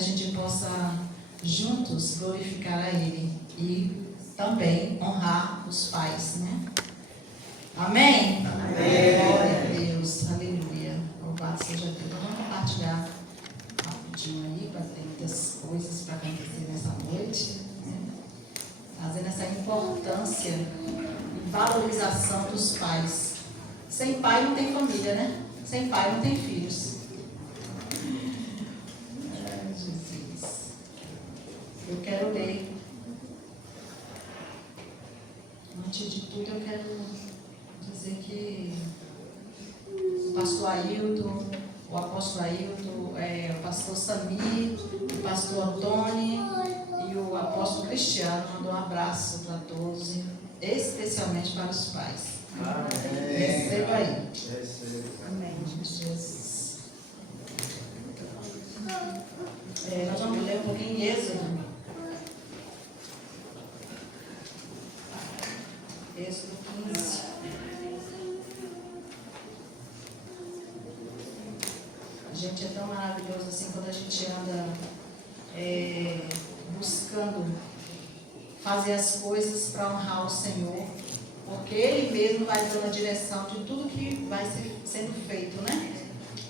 a gente possa juntos glorificar a Ele e também honrar os pais, né? Amém? Amém. Glória a Deus, aleluia. Louvado seja Deus. Vamos compartilhar rapidinho aí, para ter muitas coisas para acontecer nessa noite, né? Trazendo essa importância e valorização dos pais. Sem pai não tem família, né? Sem pai não tem filhos. Ai, Jesus. Eu quero ler. Antes de tudo, eu quero dizer que o pastor Ailton, o apóstolo Ailton, o pastor Samir, o pastor Antônio e o apóstolo Cristiano mandou um abraço para todos, especialmente para os pais. Amém. Receba aí. Amém. Jesus. Nós vamos ler um pouquinho em Êxodo. Êxodo 15. Gente, é tão maravilhoso assim quando a gente anda buscando fazer as coisas para honrar o Senhor, porque Ele mesmo vai dando a direção de tudo que vai sendo feito, né?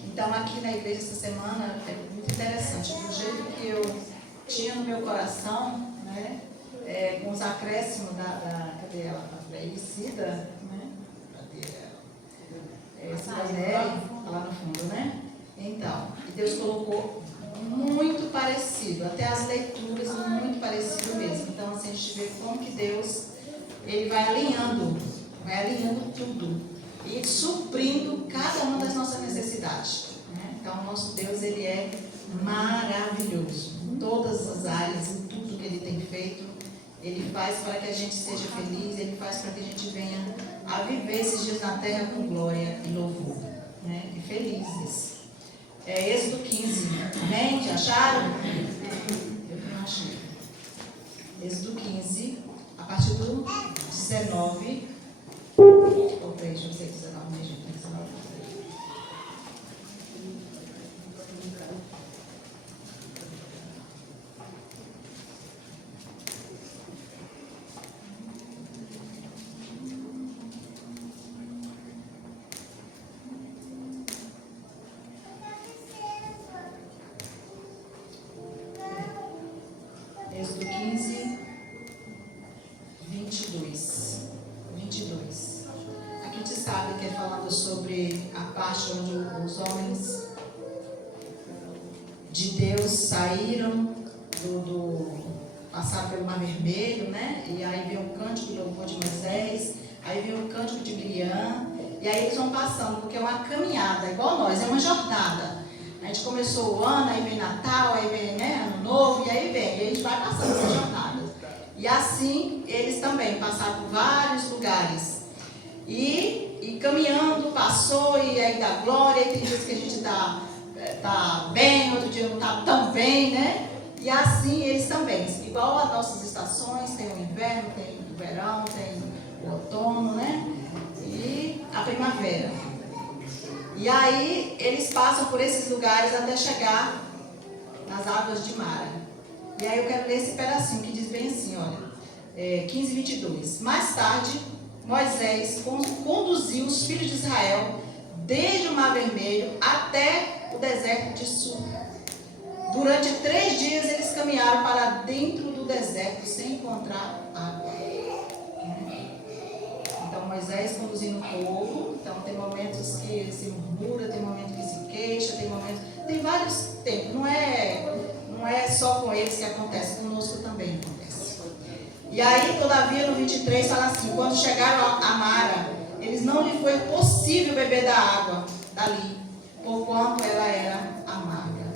Então, aqui na igreja essa semana é muito interessante, do jeito que eu tinha no meu coração, né? Com os acréscimos cadê ela? Da Elicida, né? Cadê ela? Cida Nery, tá lá no fundo, né? Então, e Deus colocou muito parecido, até as leituras muito parecido mesmo. Então, assim, a gente vê como que Deus, Ele vai alinhando tudo e suprindo cada uma das nossas necessidades, né? Então, o nosso Deus, Ele é maravilhoso em todas as áreas, em tudo que Ele tem feito. Ele faz para que a gente seja feliz, Ele faz para que a gente venha a viver esses dias na terra com glória e louvor, né? E felizes. Êxodo 15, amém? Já acharam? Eu não achei. Êxodo 15, a partir do 19. Ou 3, não sei, 19, minha gente, 19. Êxodo 15, 22. Aqui a gente sabe que é falando sobre a parte onde os homens de Deus saíram passaram pelo Mar Vermelho, né? E aí vem o cântico do louvor de Moisés, aí vem o cântico de Miriam, e aí eles vão passando, porque é uma caminhada, igual nós, é uma jornada. A gente começou o ano, aí vem Natal, aí vem, né, Ano Novo, e aí vem, e a gente vai passando essa jornada. E assim, eles também passaram por vários lugares. E caminhando, passou, e aí dá glória, e tem dias que a gente tá bem, outro dia não está tão bem, né? E assim eles também, igual as nossas estações, tem o inverno, tem o verão, tem o outono, né? E a primavera. E aí eles passam por esses lugares até chegar nas águas de Mara. E aí eu quero ler esse pedacinho que diz bem assim, olha, 15, 22. Mais tarde, Moisés conduziu os filhos de Israel desde o Mar Vermelho até o deserto de Sur. Durante 3 dias eles caminharam para dentro do deserto sem encontrar água. Então Moisés conduzindo o povo. Então tem momentos que ele se murmura, tem momentos que se queixa, tem vários tempos. Não é só com eles que acontece, conosco também acontece. E aí, todavia, no 23 fala assim: quando chegaram a Mara, eles não lhe foi possível beber da água dali, porquanto ela era amarga.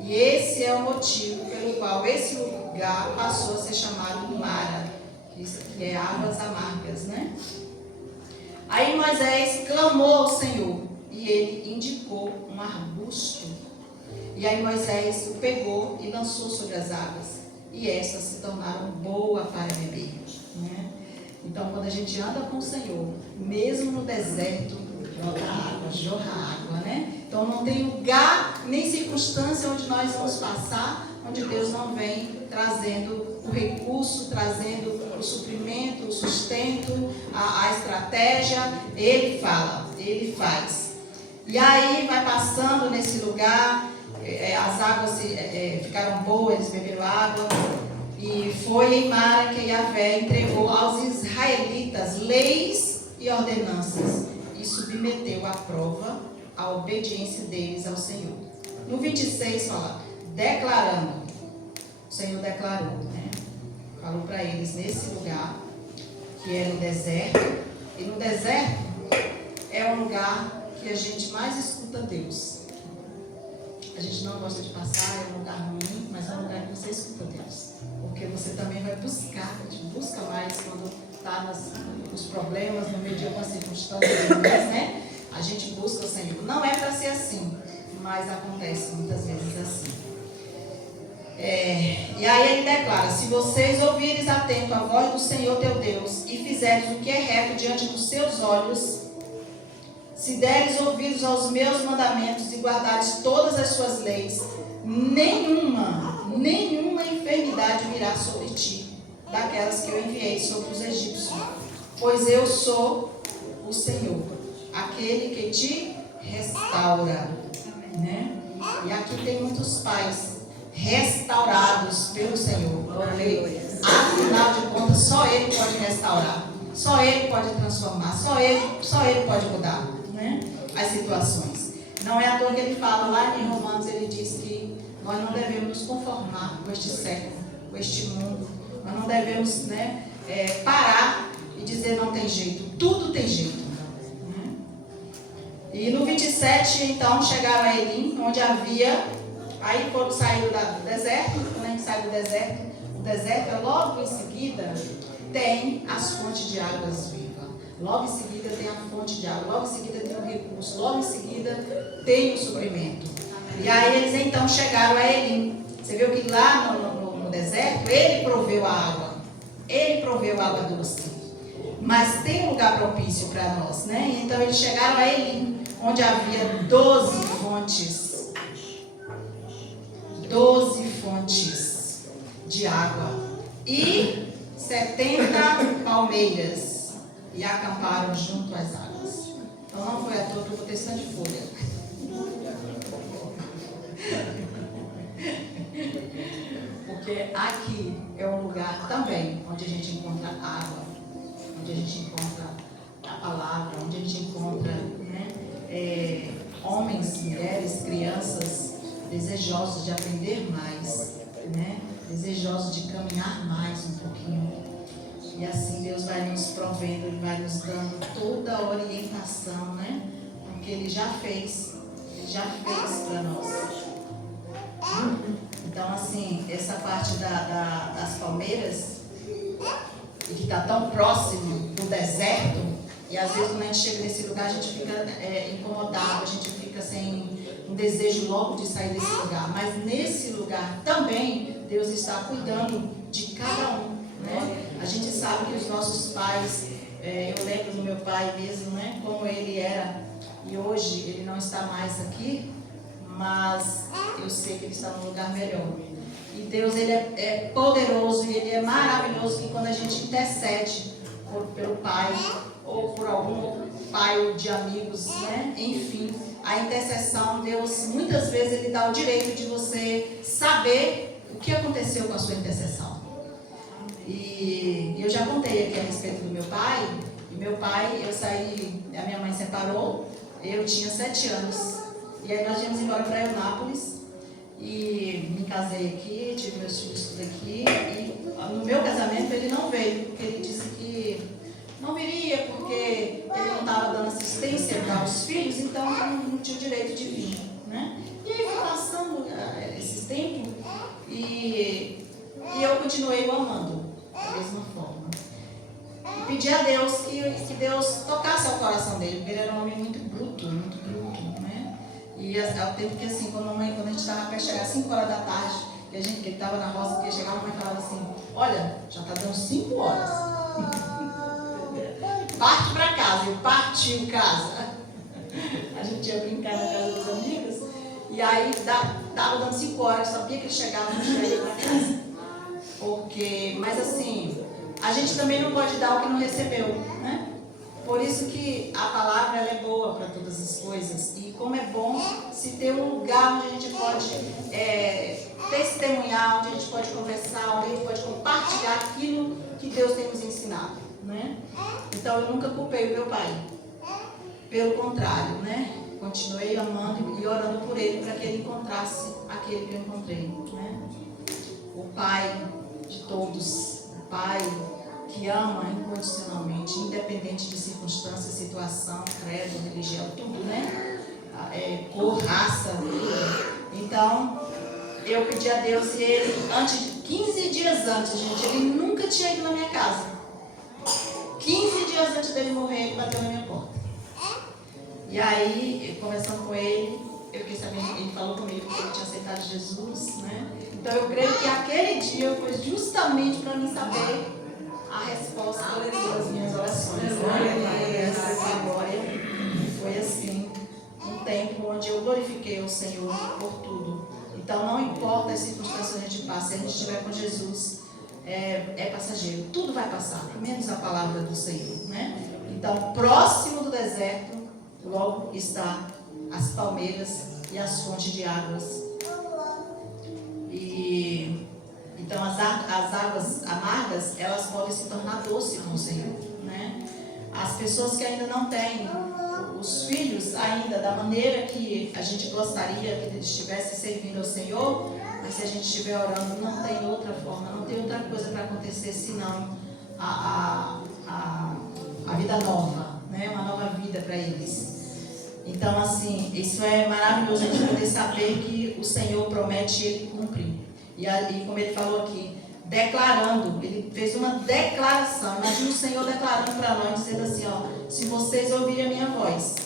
E esse é o motivo pelo qual esse lugar passou a ser chamado Mara, que é águas amargas, né? Aí Moisés clamou ao Senhor e ele indicou um arbusto. E aí Moisés o pegou e lançou sobre as águas, e essas se tornaram boas para beber, né? Então, quando a gente anda com o Senhor, mesmo no deserto, jorra água, né? Então, não tem lugar nem circunstância onde nós vamos passar, onde Deus não vem trazendo o recurso, trazendo o suprimento, o sustento, a estratégia. Ele fala, Ele faz. E aí vai passando nesse lugar, as águas ficaram boas, eles beberam água. E foi em Mara que Yahvé entregou aos israelitas leis e ordenanças e submeteu à prova a obediência deles ao Senhor. No 26 fala, declarando, o Senhor declarou, né? Falou para eles nesse lugar, que é no deserto, e no deserto é um lugar que a gente mais escuta Deus. A gente não gosta de passar, é um lugar ruim, mas é um lugar que você escuta Deus. Porque você também vai buscar, a gente busca mais quando está nos problemas, no meio de algumas circunstâncias, né? A gente busca o Senhor. Não é para ser assim, mas acontece muitas vezes assim. E aí ele declara, se vocês ouvires atento a voz do Senhor teu Deus e fizeres o que é reto diante dos seus olhos, se deres ouvidos aos meus mandamentos e guardares todas as suas leis, nenhuma enfermidade virá sobre ti, daquelas que eu enviei sobre os egípcios. Pois eu sou o Senhor, aquele que te restaura. Né? E aqui tem muitos pais restaurados pelo Senhor. Porque, afinal de contas, só Ele pode restaurar, só Ele pode transformar, só Ele pode mudar, né, as situações. Não é à toa que ele fala lá em Romanos, ele diz que nós não devemos nos conformar com este século, com este mundo. Nós não devemos, né, parar e dizer não tem jeito. Tudo tem jeito. Né? E no 27, então, chegaram a Elim, onde havia... Aí quando saíram do deserto, quando a gente sai do deserto, o deserto é logo em seguida, tem as fontes de águas vivas. Logo em seguida tem a fonte de água, logo em seguida tem o recurso, logo em seguida tem o suprimento. E aí eles então chegaram a Elim. Você viu que lá no deserto, ele proveu a água. Ele proveu a água doce. Mas tem um lugar propício para nós, né? Então eles chegaram a Elim, onde havia 12 fontes. 12 fontes de água e 70 palmeiras, e acamparam junto às águas. Então não foi à toa que eu vou ter de folha. Porque aqui é um lugar também onde a gente encontra água, onde a gente encontra a palavra, onde a gente encontra, né, homens, mulheres, crianças desejosos de aprender mais, né? Desejosos de caminhar mais um pouquinho. E assim Deus vai nos provendo, Ele vai nos dando toda a orientação, né? Porque Ele já fez para nós. Então, assim, essa parte das palmeiras, e que está tão próximo do deserto, e às vezes quando a gente chega nesse lugar, a gente fica incomodado, a gente fica sem um desejo logo de sair desse lugar. Mas nesse lugar também, Deus está cuidando de cada um, né? A gente sabe que os nossos pais, eu lembro do meu pai mesmo, né? Como ele era, e hoje ele não está mais aqui, mas eu sei que ele está num lugar melhor. E Deus, Ele é poderoso e Ele é maravilhoso, que quando a gente intercede pelo pai, ou por algum pai de amigos, né? Enfim, a intercessão, Deus, muitas vezes Ele dá o direito de você saber o que aconteceu com a sua intercessão. E eu já contei aqui a respeito do meu pai. E meu pai, eu saí, a minha mãe separou, eu tinha 7 anos. E aí nós viemos embora para Eunápolis. E me casei aqui, tive meus filhos tudo aqui. E no meu casamento ele não veio, porque ele disse que não viria, porque ele não estava dando assistência aos filhos, então não tinha o direito de vir, né? E aí foi passando esses tempos e eu continuei o amando da mesma forma. E pedi a Deus que Deus tocasse ao coração dele, porque ele era um homem muito bruto, né? E ao tempo que assim, quando a gente estava para chegar às 5 horas da tarde, que ele estava na roça, que ia chegar, a mãe falava assim: olha, já está dando 5 horas. Parte para casa. Eu partiu casa. A gente ia brincar na casa dos amigos. E aí estava dando 5 horas, eu sabia que ele chegava no dia para casa. Mas assim, a gente também não pode dar o que não recebeu, né? Por isso que a palavra ela é boa para todas as coisas. E como é bom se ter um lugar onde a gente pode testemunhar, onde a gente pode conversar, onde a gente pode compartilhar aquilo que Deus tem nos ensinado, né? Então eu nunca culpei o meu pai. Pelo contrário, né? Continuei amando e orando por ele para que ele encontrasse aquele que eu encontrei, né? O pai de todos, o pai que ama incondicionalmente, independente de circunstância, situação, credo, religião, tudo, né? Cor, raça, tudo. Então, eu pedi a Deus e ele, 15 dias antes, gente, ele nunca tinha ido na minha casa. 15 dias antes dele morrer, ele bateu na minha porta. E aí, conversando com ele, eu fiquei sabendo, ele falou comigo que ele tinha aceitado Jesus, né? Então, eu creio que aquele dia foi justamente para mim saber a resposta das minhas orações. Glória. Foi assim, um tempo onde eu glorifiquei o Senhor por tudo. Então, não importa as circunstâncias que a gente passa, se a gente estiver com Jesus, é passageiro. Tudo vai passar, menos a palavra do Senhor, né? Então, próximo do deserto, logo está as palmeiras e as fontes de águas. Então as águas amargas, elas podem se tornar doces com o Senhor, né? As pessoas que ainda não têm os filhos ainda da maneira que a gente gostaria que eles estivessem servindo ao Senhor, mas se a gente estiver orando, não tem outra forma, não tem outra coisa para acontecer senão a vida nova, né? Uma nova vida para eles. Então, assim, isso é maravilhoso a gente poder saber que o Senhor promete e Ele cumpre. E como ele falou aqui, declarando, ele fez uma declaração. Imagina o Senhor declarando para nós, dizendo assim, ó, se vocês ouvirem a minha voz,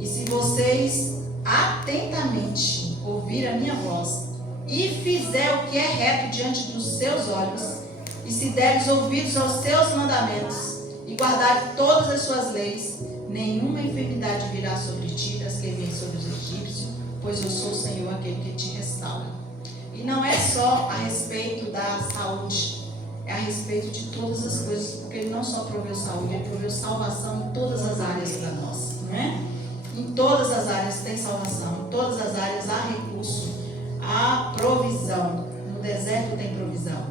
e se vocês atentamente ouvirem a minha voz, e fizer o que é reto diante dos seus olhos, e se deres ouvidos aos seus mandamentos, e guardarem todas as suas leis, nenhuma enfermidade virá sobre ti, das que vêm sobre os egípcios, pois eu sou o Senhor, aquele que te restaura. E não é só a respeito da saúde, é a respeito de todas as coisas, porque Ele não só proveu saúde, Ele proveu salvação em todas as áreas para nós, né? Em todas as áreas tem salvação, em todas as áreas há recurso, há provisão. No deserto tem provisão.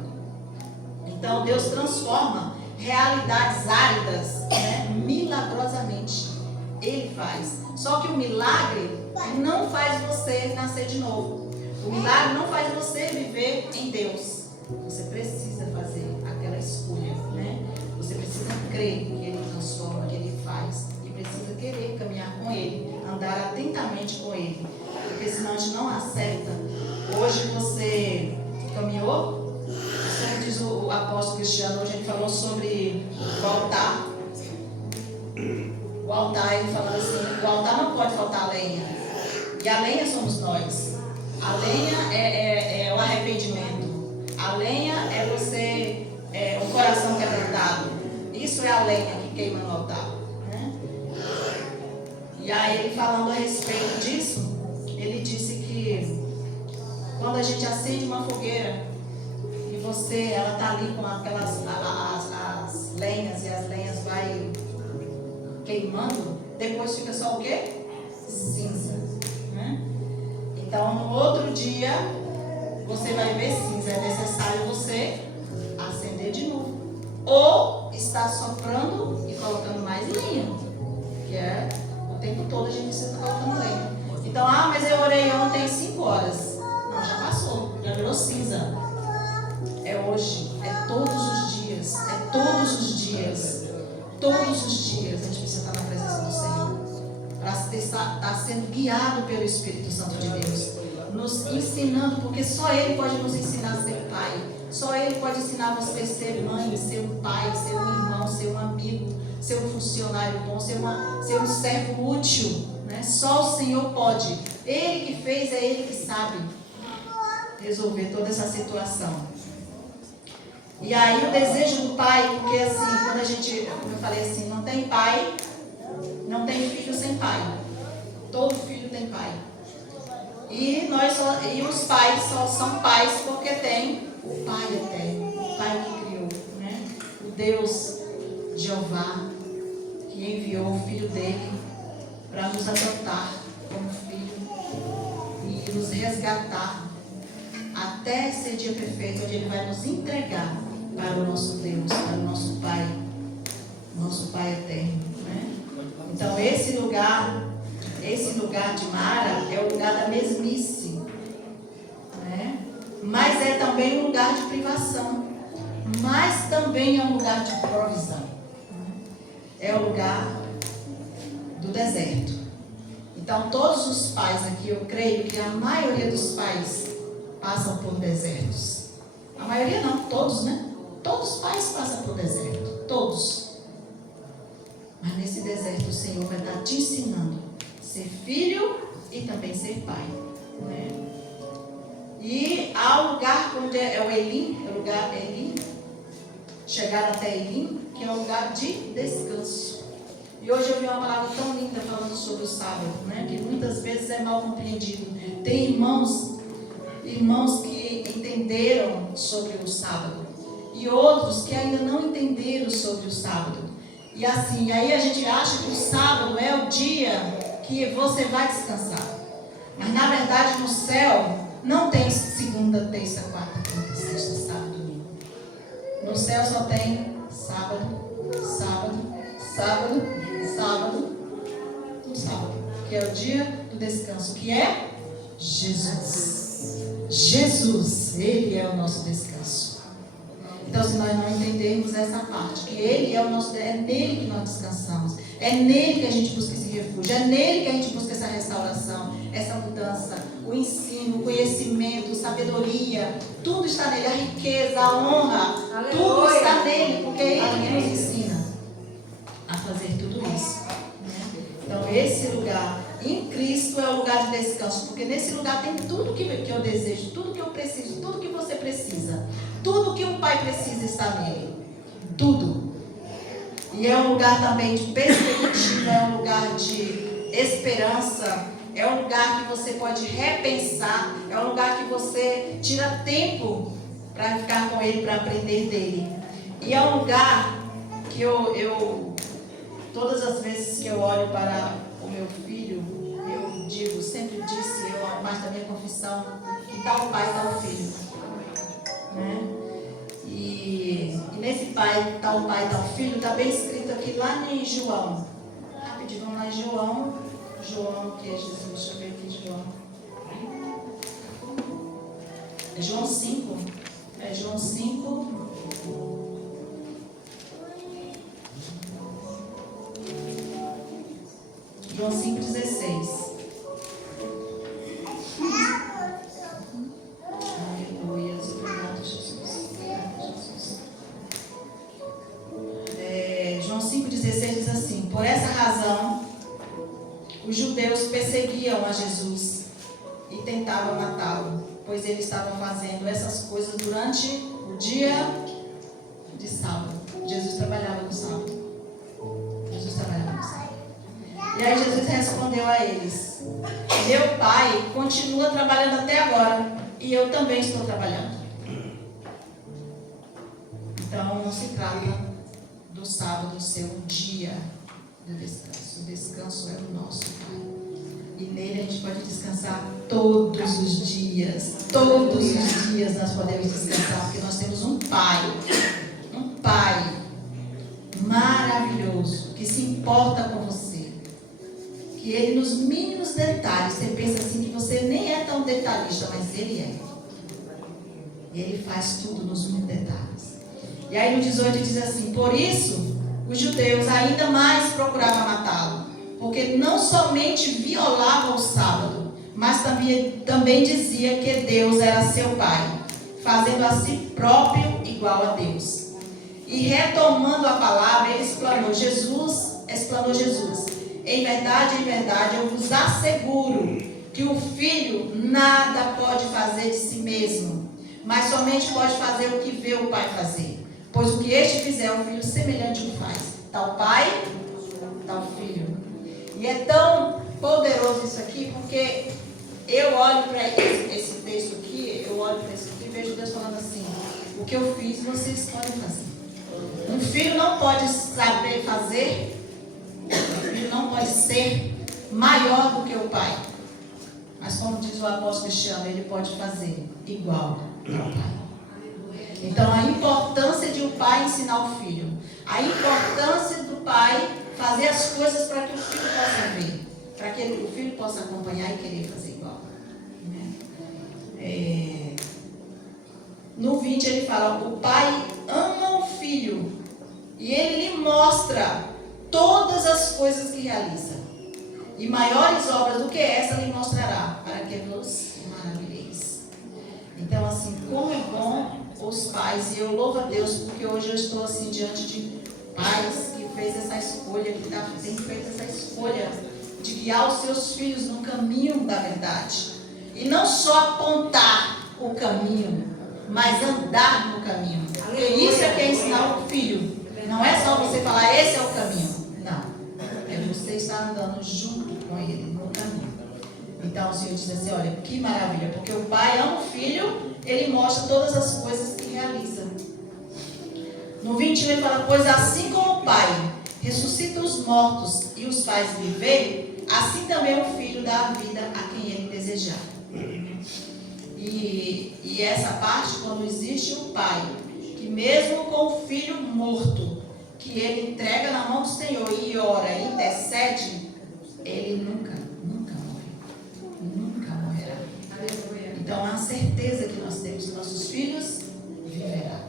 Então Deus transforma realidades áridas, né, milagrosamente. Ele faz. Só que o milagre não faz você nascer de novo. O milagre não faz você viver em Deus. Você precisa fazer aquela escolha, né? Você precisa crer que Ele transforma, que Ele faz. E precisa querer caminhar com Ele, andar atentamente com Ele. Porque senão a gente não acerta. Hoje você caminhou? Como diz o apóstolo Cristiano, hoje ele falou sobre o altar. O altar, ele falando assim, o altar não pode faltar lenha. E a lenha somos nós. A lenha é o arrependimento. A lenha é você, um coração quebrantado. Isso é a lenha que queima no altar, né? E aí ele falando a respeito disso, ele disse que quando a gente acende uma fogueira, ela está ali com aquelas as lenhas, e as lenhas vai queimando, depois fica só o quê? Cinza, né? Então no outro dia você vai ver cinza. É necessário você acender de novo, ou estar soprando e colocando mais lenha, que é o tempo todo a gente precisa estar colocando lenha. Então, mas eu orei ontem 5 horas. Não, já passou, já virou cinza. É hoje, é todos os dias, todos os dias a gente precisa estar na presença do Senhor, para estar sendo guiado pelo Espírito Santo de Deus, nos ensinando, porque só Ele pode nos ensinar a ser pai, só Ele pode ensinar você a ser mãe, ser um pai, ser um irmão, ser um amigo, ser um funcionário bom, ser um servo útil, né? Só o Senhor pode, Ele que fez, é Ele que sabe resolver toda essa situação. E aí o desejo do pai, porque assim, quando a gente, como eu falei assim, não tem pai, não tem filho sem pai. Todo filho tem pai. E os pais só são pais porque tem o Pai eterno, o Pai que criou, né? O Deus Jeová, que enviou o Filho dele para nos adotar como filho e nos resgatar até esse dia perfeito, onde Ele vai nos entregar para o nosso Deus, para o nosso Pai eterno, né? Então esse lugar de Mara é o lugar da mesmice, né? Mas é também um lugar de privação, mas também é um lugar de provisão. É o lugar do deserto. Então todos os pais aqui, eu creio que a maioria dos pais passam por desertos. A maioria não, todos, né? Todos os pais passam por deserto, todos. Mas nesse deserto o Senhor vai estar te ensinando a ser filho e também ser pai, né? E há um lugar onde é o Elim, é o lugar Elim, chegar até Elim, que é um lugar de descanso. E hoje eu vi uma palavra tão linda falando sobre o sábado, né? Que muitas vezes é mal compreendido. Tem irmãos que entenderam sobre o sábado e outros que ainda não entenderam sobre o sábado. E assim, aí a gente acha que o sábado é o dia que você vai descansar. Mas na verdade no céu não tem segunda, terça, quarta, quinta, sexta, sábado, domingo. No céu só tem sábado, sábado, sábado, sábado, um sábado, que é o dia do descanso, que é Jesus. Jesus, Ele é o nosso descanso. Então, se nós não entendermos essa parte, que Ele é o nosso, é nele que nós descansamos, é nele que a gente busca esse refúgio, é nele que a gente busca essa restauração, essa mudança, o ensino, o conhecimento, a sabedoria, tudo está nele, a riqueza, a honra, aleluia, tudo está nele, porque é Ele que nos ensina a fazer tudo isso, né? Então, esse lugar em Cristo é o lugar de descanso, porque nesse lugar tem tudo que eu desejo, tudo que eu preciso, tudo que você precisa, tudo que o Pai precisa está nele, tudo. E é um lugar também de perspectiva, é um lugar de esperança, é um lugar que você pode repensar, é um lugar que você tira tempo para ficar com Ele, para aprender dele. E é um lugar que eu todas as vezes que eu olho para o meu filho, eu digo, sempre disse, a parte da minha confissão, que tal o pai, tal o filho, né? E nesse pai, tal filho, está bem escrito aqui lá em João. Rapidinho, vamos lá em João, que é Jesus, deixa eu ver aqui, João 5, João 5, João 5,16. Aleluia, obrigado, Jesus. João 5,16 diz assim: por essa razão, os judeus perseguiam a Jesus e tentavam matá-lo, pois eles estavam fazendo essas coisas durante o dia de sábado. Jesus trabalhava no sábado. E aí Jesus respondeu a eles: meu Pai continua trabalhando até agora, e eu também estou trabalhando. Então não se trata do sábado ser um dia de descanso. O descanso é o nosso Pai. E nele a gente pode descansar todos os dias. Todos os dias nós podemos descansar, porque nós temos um Pai maravilhoso, que se importa com você. Que Ele, nos mínimos detalhes, você pensa assim que você nem é tão detalhista, mas Ele é. Ele faz tudo nos mínimos detalhes. E aí no 18 diz assim: por isso os judeus ainda mais procuravam matá-lo, porque não somente violava o sábado, mas também dizia que Deus era seu Pai, fazendo a si próprio igual a Deus. E retomando a palavra, ele explanou Jesus. Em verdade, eu vos asseguro que o filho nada pode fazer de si mesmo, mas somente pode fazer o que vê o Pai fazer. Pois o que este fizer, o filho semelhante o faz. Tal pai, tal filho. E é tão poderoso isso aqui, porque eu olho para esse texto aqui, eu olho para isso aqui e vejo Deus falando assim: o que eu fiz, vocês podem fazer. Um filho não pode saber fazer, um filho não pode ser maior do que o pai. Mas como diz o apóstolo Cristiano, ele pode fazer igual ao pai. Então a importância de um pai ensinar o filho, a importância do pai fazer as coisas para que o filho possa ver, para que o filho possa acompanhar e querer fazer igual. No 20 ele fala: o pai ama o filho e ele lhe mostra todas as coisas que realiza. E maiores obras do que essa lhe mostrará, para que vos maravilheis. Então, assim, como é bom os pais, e eu louvo a Deus, porque hoje eu estou assim diante de pais que fez essa escolha, que tem feito essa escolha de guiar os seus filhos no caminho da verdade. E não só apontar o caminho, mas andar no caminho. Porque isso é que é ensinar o filho. Não é só você falar, esse é o caminho. Não. É você estar andando junto com ele no caminho. Então o Senhor diz assim: olha, que maravilha, porque o pai ama o filho, ele mostra todas as coisas que realiza. No 21 ele fala: pois assim como o pai ressuscita os mortos e os faz viver, assim também o filho dá a vida a quem ele desejar. E essa parte, quando existe um pai, que mesmo com o filho morto, que ele entrega na mão do Senhor e ora e intercede, ele nunca morre. Nunca morrerá. Então, a certeza que nós temos que nossos filhos viverá.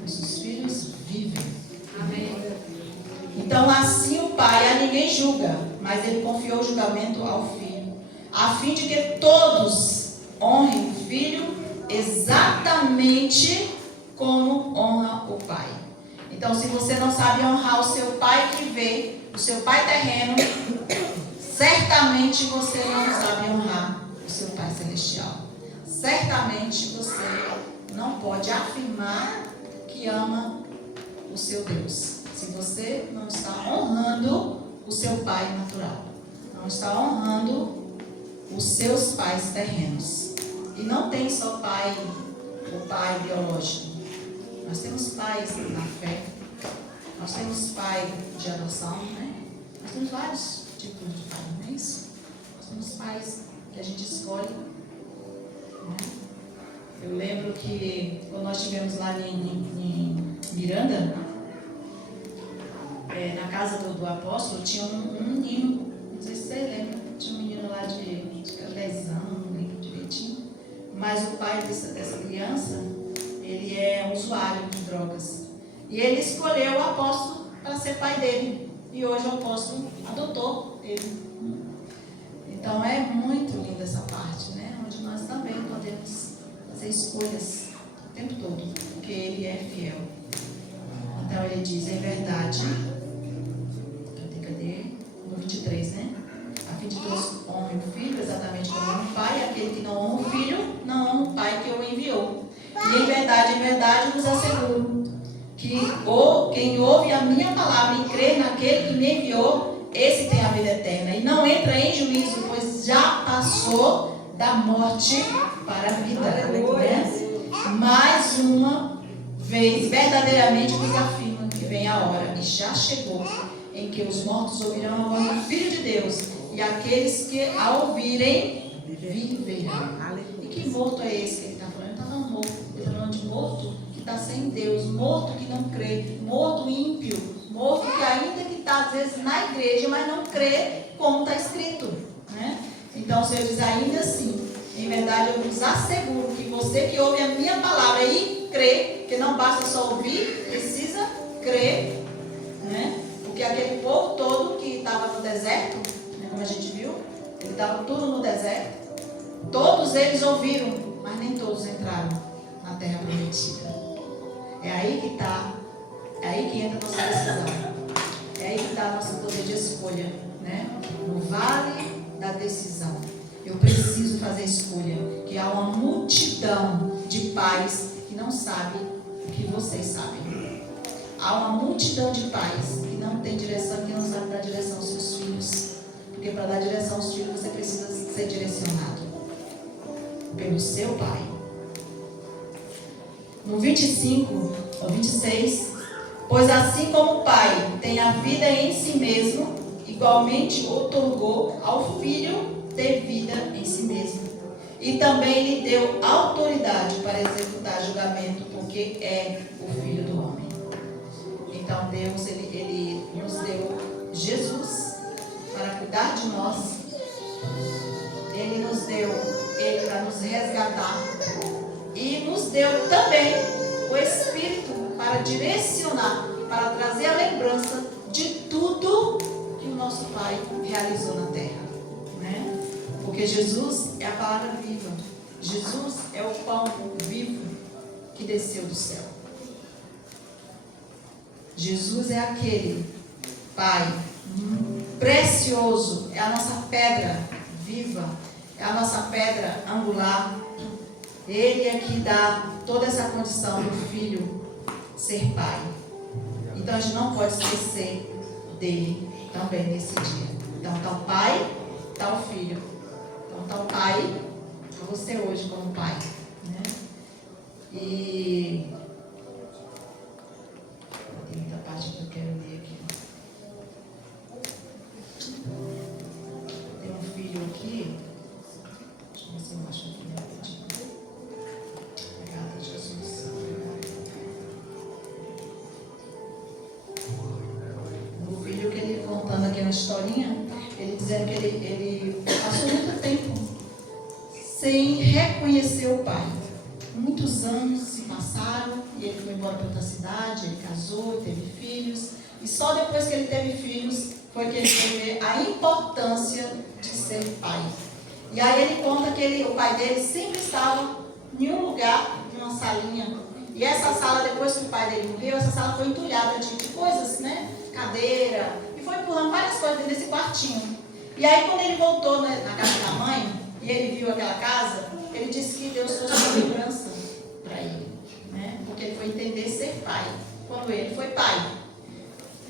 Nossos filhos vivem. Amém. Então, assim o pai a ninguém julga, mas ele confiou o julgamento ao filho, a fim de que todos honrem o filho exatamente como honra o pai. Então, se você não sabe honrar o seu pai que vê, o seu pai terreno, certamente você não sabe honrar o seu pai celestial. Certamente você não pode afirmar que ama o seu Deus, se você não está honrando o seu pai natural, não está honrando os seus pais terrenos. E não tem só pai, o pai biológico. Nós temos pais na fé, nós temos pai de adoção, né? Nós temos vários tipos de pai, não é isso? Nós temos pais que a gente escolhe, né? Eu lembro que quando nós estivemos lá em Miranda, na casa do apóstolo, tinha um menino, não sei se você lembra, tinha um menino lá de 10 anos, não lembro direitinho, mas o pai dessa criança, ele é um usuário de drogas. E ele escolheu o apóstolo para ser pai dele. E hoje o apóstolo adotou ele. Então é muito linda essa parte, né? Onde nós também podemos fazer escolhas o tempo todo, porque ele é fiel. Então ele diz: em verdade, cadê? No 23, né? A fim de que Deus honre o filho exatamente como honra o pai, e aquele que não honra o filho, não honra o pai que o enviou. E em verdade vos asseguro que quem ouve a minha palavra e crê naquele que me enviou, esse tem a vida eterna e não entra em juízo, pois já passou da morte para a vida. Mais uma vez, verdadeiramente vos afirmo que vem a hora, e já chegou, em que os mortos ouvirão a voz do Filho de Deus, e aqueles que a ouvirem viverão. E que morto é esse que ele está falando? Ele está falando morto. Ele está falando de morto que está sem Deus, morto que não crê, morto ímpio, morto que ainda que está às vezes na igreja, mas não crê como está escrito, né? Então o Senhor diz: ainda assim, em verdade eu vos asseguro que você que ouve a minha palavra e crê, que não basta só ouvir, precisa crer, né? Porque aquele povo todo que estava no deserto, né, como a gente viu, ele estava tudo no deserto, todos eles ouviram, mas nem todos entraram na terra prometida. É aí que está, é aí que entra a nossa decisão, é aí que está o nosso poder de escolha, né? No vale da decisão. Eu preciso fazer escolha, que há uma multidão de pais que não sabem o que vocês sabem. Há uma multidão de pais que não tem direção, que não sabe dar direção aos seus filhos. Porque para dar direção aos filhos você precisa ser direcionado. pelo seu Pai. No 25 ou 26, pois assim como o Pai tem a vida em si mesmo, igualmente outorgou ao Filho ter vida em si mesmo. E também lhe deu autoridade para executar julgamento, porque é o Filho do Homem. Então Deus, ele nos deu Jesus para cuidar de nós. Ele nos deu Ele para nos resgatar. E nos deu também o Espírito para direcionar, para trazer a lembrança de tudo que o nosso Pai realizou na terra, né? Porque Jesus é a palavra viva. Jesus é o pão vivo que desceu do céu. Jesus é aquele Pai precioso, é a nossa pedra viva, é a nossa pedra angular. Ele é que dá toda essa condição do Filho ser Pai. Então a gente não pode esquecer dele também nesse dia. Então está o Pai, está o Filho. Então está o Pai, para você hoje como Pai, né? E tem muita parte que eu quero ler aqui. Tem um filho aqui. Deixa eu ver se eu acho aqui rapidinho. Obrigada, Jesus. O filho que ele contando aqui na historinha, ele dizendo que ele passou muito tempo sem reconhecer o pai. Muitos anos se passaram e ele foi embora para outra cidade, ele casou, teve filhos. E só depois que ele teve filhos foi que ele foi ver a importância de ser pai. E aí ele conta que o pai dele sempre estava em um lugar, em uma salinha. E essa sala, depois que o pai dele morreu, essa sala foi entulhada de coisas, né? Cadeira. E foi empurrando várias coisas dentro desse quartinho. E aí quando ele voltou na casa da mãe, e ele viu aquela casa, ele disse que Deus trouxe uma lembrança para ele, né? Porque ele foi entender ser pai, quando ele foi pai.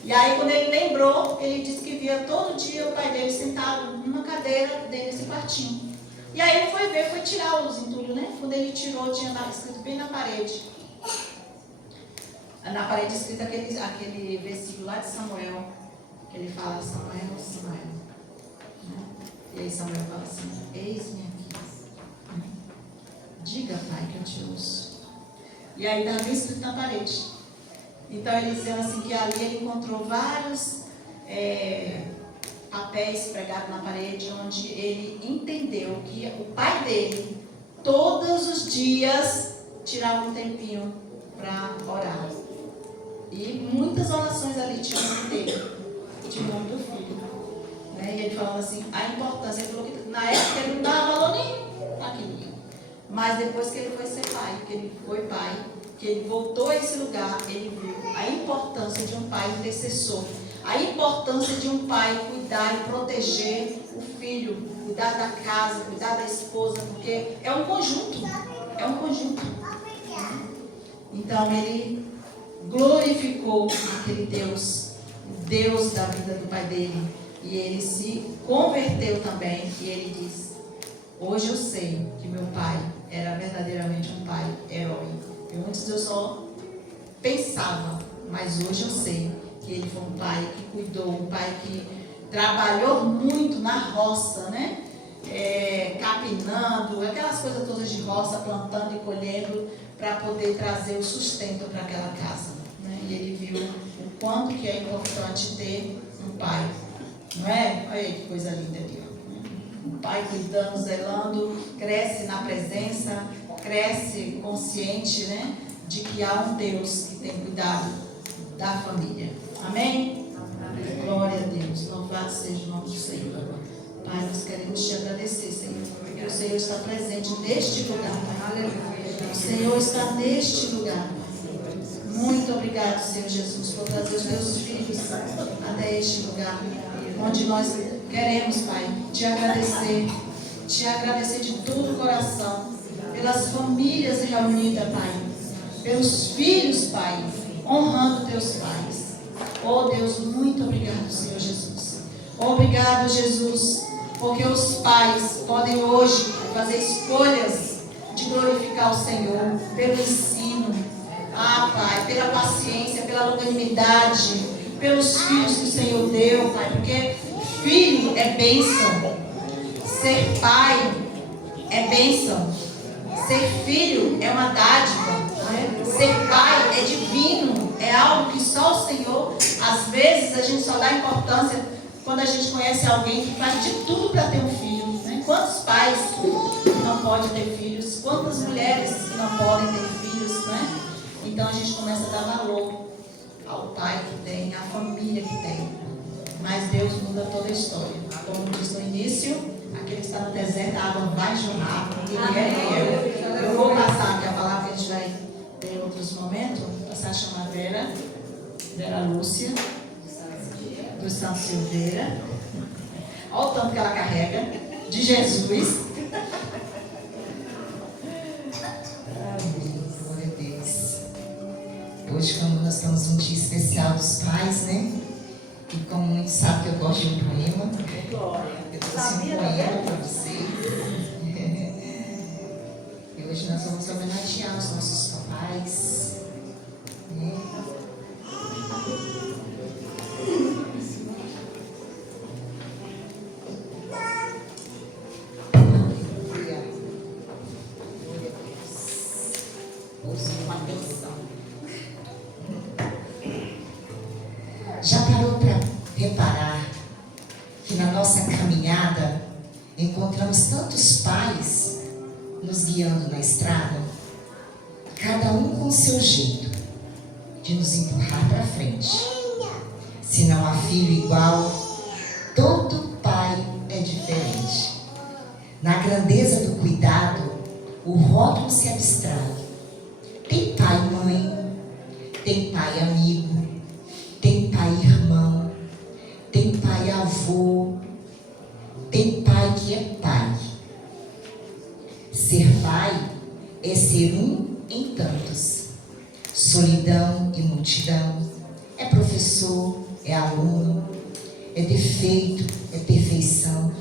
E aí quando ele lembrou, ele disse que via todo dia o pai dele sentado numa cadeira dentro desse quartinho. E aí ele foi ver, foi tirar os entulhos, né? Quando ele tirou, tinha escrito bem na parede. Na parede escrito aquele versículo lá de Samuel, que ele fala, Samuel, Samuel. Né? E aí Samuel fala assim, eis-me aqui. Diga, pai, que eu te ouço. E aí estava bem escrito na parede. Então ele dizendo assim que ali ele encontrou vários papéis pregados na parede, onde ele entendeu que o pai dele, todos os dias, tirava um tempinho para orar. E muitas orações ali tinha o nome dele, tinha o nome do filho. Né? E ele falando assim, a importância, ele falou que na época ele não dava valor nenhum naquilo. Mas depois que ele foi ser pai, que ele foi pai, que ele voltou a esse lugar, ele viu a importância de um pai intercessor, a importância de um pai cuidar e proteger o filho, cuidar da casa, cuidar da esposa, porque é um conjunto, é um conjunto. Então ele glorificou aquele Deus, o Deus da vida do pai dele, e ele se converteu também, e ele diz, hoje eu sei que meu pai era verdadeiramente um pai herói. Antes eu só pensava, mas hoje eu sei que ele foi um pai que cuidou, um pai que trabalhou muito na roça, né? Capinando, aquelas coisas todas de roça, plantando e colhendo, para poder trazer o sustento para aquela casa. Né? E ele viu o quanto que é importante ter um pai. Não é? Olha aí que coisa linda ali. Um pai cuidando, zelando, cresce na presença, cresce consciente, né, de que há um Deus que tem cuidado da família. Amém? Amém. Glória a Deus. Louvado seja o nome do Senhor. Pai, nós queremos te agradecer, Senhor, porque o Senhor está presente neste lugar, Pai. Aleluia. O Senhor está neste lugar. Muito obrigado, Senhor Jesus, por trazer os teus filhos até este lugar, onde nós queremos, Pai, te agradecer de todo o coração, pelas famílias reunidas, Pai, pelos filhos, Pai, honrando teus pais. Oh Deus, muito obrigado, Senhor Jesus. Obrigado, Jesus, porque os pais podem hoje fazer escolhas de glorificar o Senhor, pelo ensino, Pai, pela paciência, pela longanimidade, pelos filhos que o Senhor deu, Pai, porque filho é bênção, ser pai é bênção, ser filho é uma dádiva, né? Ser pai é divino, é algo que só o Senhor, às vezes a gente só dá importância quando a gente conhece alguém que faz de tudo para ter um filho, né? Quantos pais não podem ter filhos, quantas mulheres não podem ter filhos, né? Então a gente começa a dar valor ao pai que tem, à família que tem. Mas Deus muda toda a história. Como disse no início, aquele que está no deserto, a água vai jorrar. Ele é fiel. Eu vou passar aqui a palavra que a gente vai ter em outros momentos. Vou passar a chamar Vera Lúcia, do Santo Silveira. Olha o tanto que ela carrega de Jesus. Glória a Deus. Hoje, como nós estamos um dia especial dos pais, né? E como muitos sabem que eu gosto de um poema, eu trouxe um poema para vocês. E hoje nós vamos homenagear os nossos papais, né? Aleluia. Glória a Deus. Ouça com atenção. Já parou para reparar que na nossa caminhada encontramos tantos pais nos guiando na estrada, cada um com o seu jeito de nos empurrar para frente? Se não há filho igual, todo pai é diferente. Na grandeza do cuidado, o rótulo se abstrai. Tem pai e mãe, tem pai amigo, tem pai irmão, tem pai avô, tem pai que é pai. Ser pai é ser um em tantos. Solidão e multidão. É professor, é aluno, é defeito, é perfeição.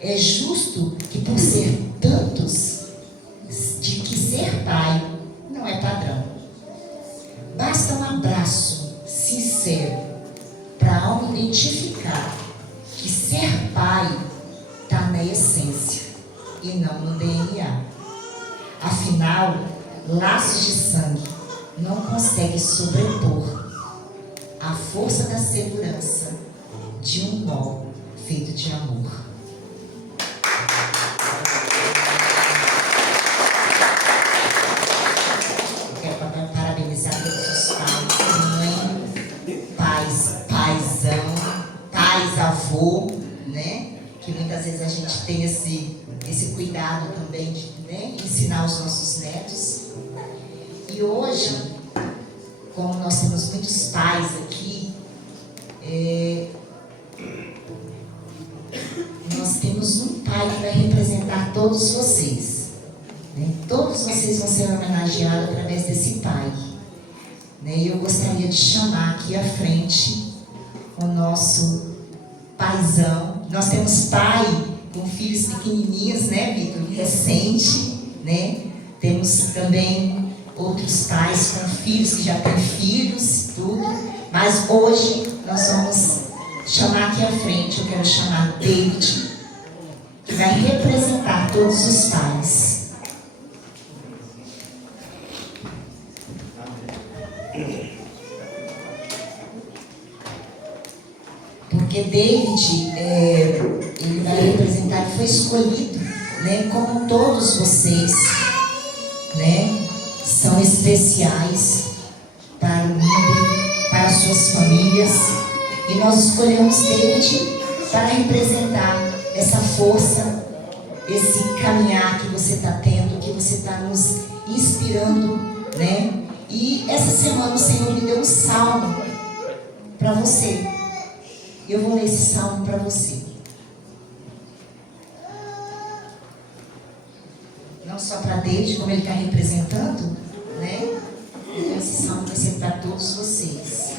É justo que por ser tantos, de que ser pai não é padrão. Basta um abraço sincero para a alma identificar que ser pai está na essência e não no DNA. Afinal, laços de sangue não conseguem sobrepor a força da segurança de um nó feito de amor. Eu quero parabenizar todos os pais, mãe, pais, avô, né? Que muitas vezes a gente tem esse cuidado também de, né, ensinar os nossos netos. E hoje, como nós temos muitos pais aqui, nós temos um pai que vai representar todos vocês, né? Todos vocês vão ser homenageados através desse pai, né? E eu gostaria de chamar aqui à frente o nosso paizão. Nós temos pai com filhos pequenininhos, né, Vitor? Recente, né? Temos também outros pais com filhos que já têm filhos, tudo. Mas hoje nós vamos chamar aqui à frente, eu quero chamar David, que vai representar todos os pais. Porque David, ele vai representar, ele foi escolhido, né, como todos vocês, né, são especiais para o mundo, para as suas famílias. E nós escolhemos David para representar essa força, esse caminhar que você está tendo, que você está nos inspirando, né? E essa semana o Senhor me deu um salmo para você. Eu vou ler esse salmo para você. Não só para David, como ele está representando, né? Então esse salmo vai ser para todos vocês.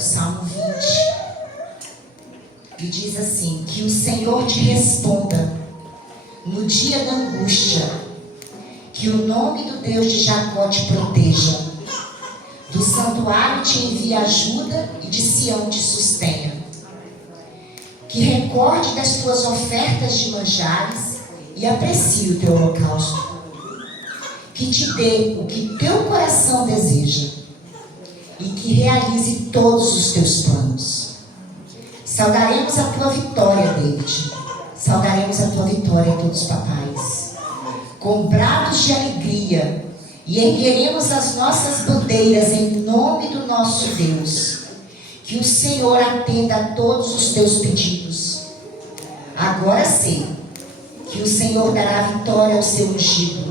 o Salmo 20. E diz assim: que o Senhor te responda no dia da angústia, que o nome do Deus de Jacó te proteja, do santuário te envie ajuda e de Sião te sustenha, que recorde das tuas ofertas de manjares e aprecie o teu holocausto, que te dê o que teu coração deseja e que realize todos os teus planos. Saudaremos a tua vitória, David. Saudaremos a tua vitória, todos os papais, com brados de alegria, e ergueremos as nossas bandeiras em nome do nosso Deus. Que o Senhor atenda a todos os teus pedidos. Agora sei que o Senhor dará vitória ao seu ungido.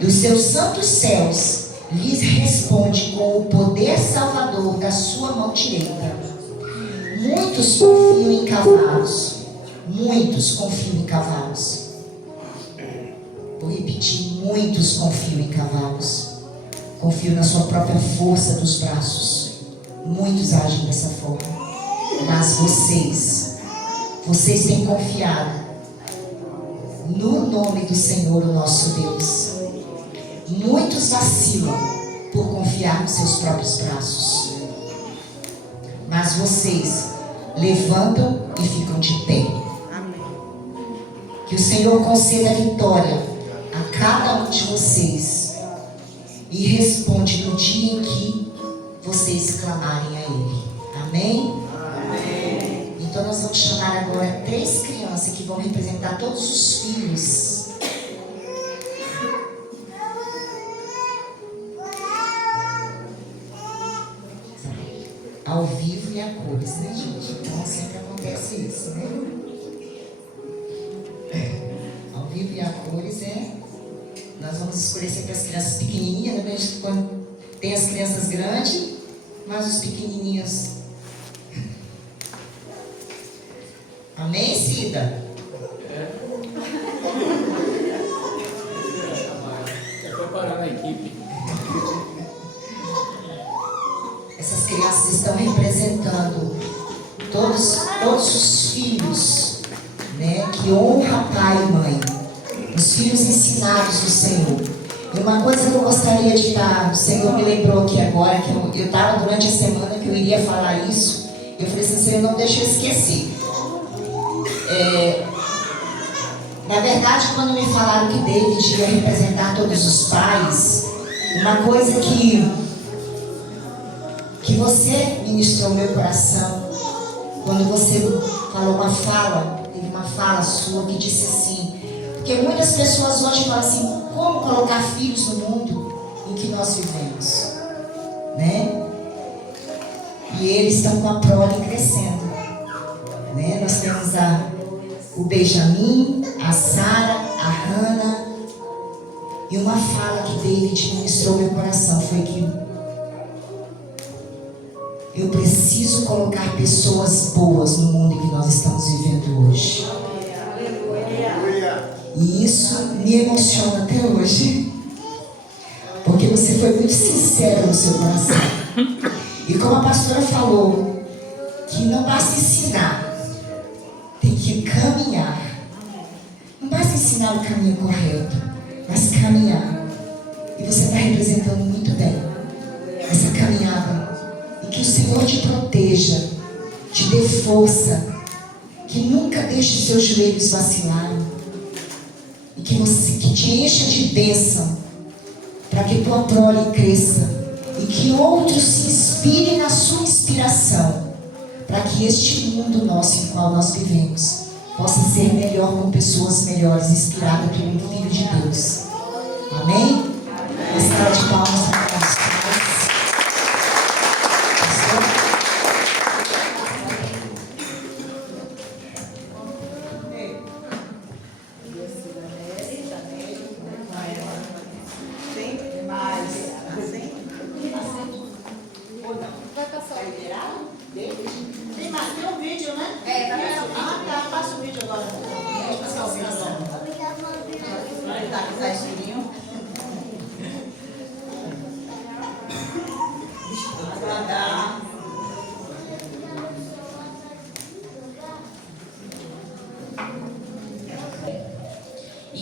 Dos seus santos céus lhes responde com o poder salvador da sua mão direita. Muitos confiam em cavalos. Muitos confiam em cavalos. Vou repetir: muitos confiam em cavalos. Confiam na sua própria força dos braços. Muitos agem dessa forma. Mas vocês têm confiado no nome do Senhor, o nosso Deus. Muitos vacilam por confiar nos seus próprios braços. Mas vocês levantam e ficam de pé. Que o Senhor conceda vitória a cada um de vocês e responde no dia em que vocês clamarem a Ele. Amém? Amém. Então nós vamos chamar agora 3 crianças que vão representar todos os filhos. Ao vivo e a cores, né, gente? Então sempre acontece isso, né? Ao vivo e a cores nós vamos escolher sempre as crianças pequenininhas, né? Quando tem as crianças grandes, mas os pequenininhos. Amém, Cida? Preparando a equipe. Essas crianças estão representando todos os filhos, né, que honram pai e mãe, os filhos ensinados do Senhor. E uma coisa que eu gostaria de dar, o Senhor me lembrou aqui agora, que eu estava durante a semana que eu iria falar isso, eu falei assim: Senhor, não deixa eu esquecer. Na verdade, quando me falaram que David ia representar todos os pais, uma coisa que você ministrou no meu coração, quando você falou teve uma fala sua que disse assim, porque muitas pessoas hoje falam assim: como colocar filhos no mundo em que nós vivemos, né? E eles estão com a prole crescendo, né? Nós temos o Benjamin, a Sara, a Hannah, e uma fala que David ministrou no meu coração foi que eu preciso colocar pessoas boas no mundo em que nós estamos vivendo hoje. E isso me emociona até hoje, porque você foi muito sincero no seu coração. E como a pastora falou, que não basta ensinar, tem que caminhar. Não basta ensinar o caminho correto, mas caminhar. E você está representando muito bem essa caminhada. E que o Senhor te proteja, te dê força, que nunca deixe os seus joelhos vacilarem, e que te encha de bênção, para que tua prole cresça, e que outros se inspirem na sua inspiração, para que este mundo nosso em qual nós vivemos possa ser melhor, com pessoas melhores, inspiradas pelo Filho de Deus. Amém? Uma salva de palmas para nós.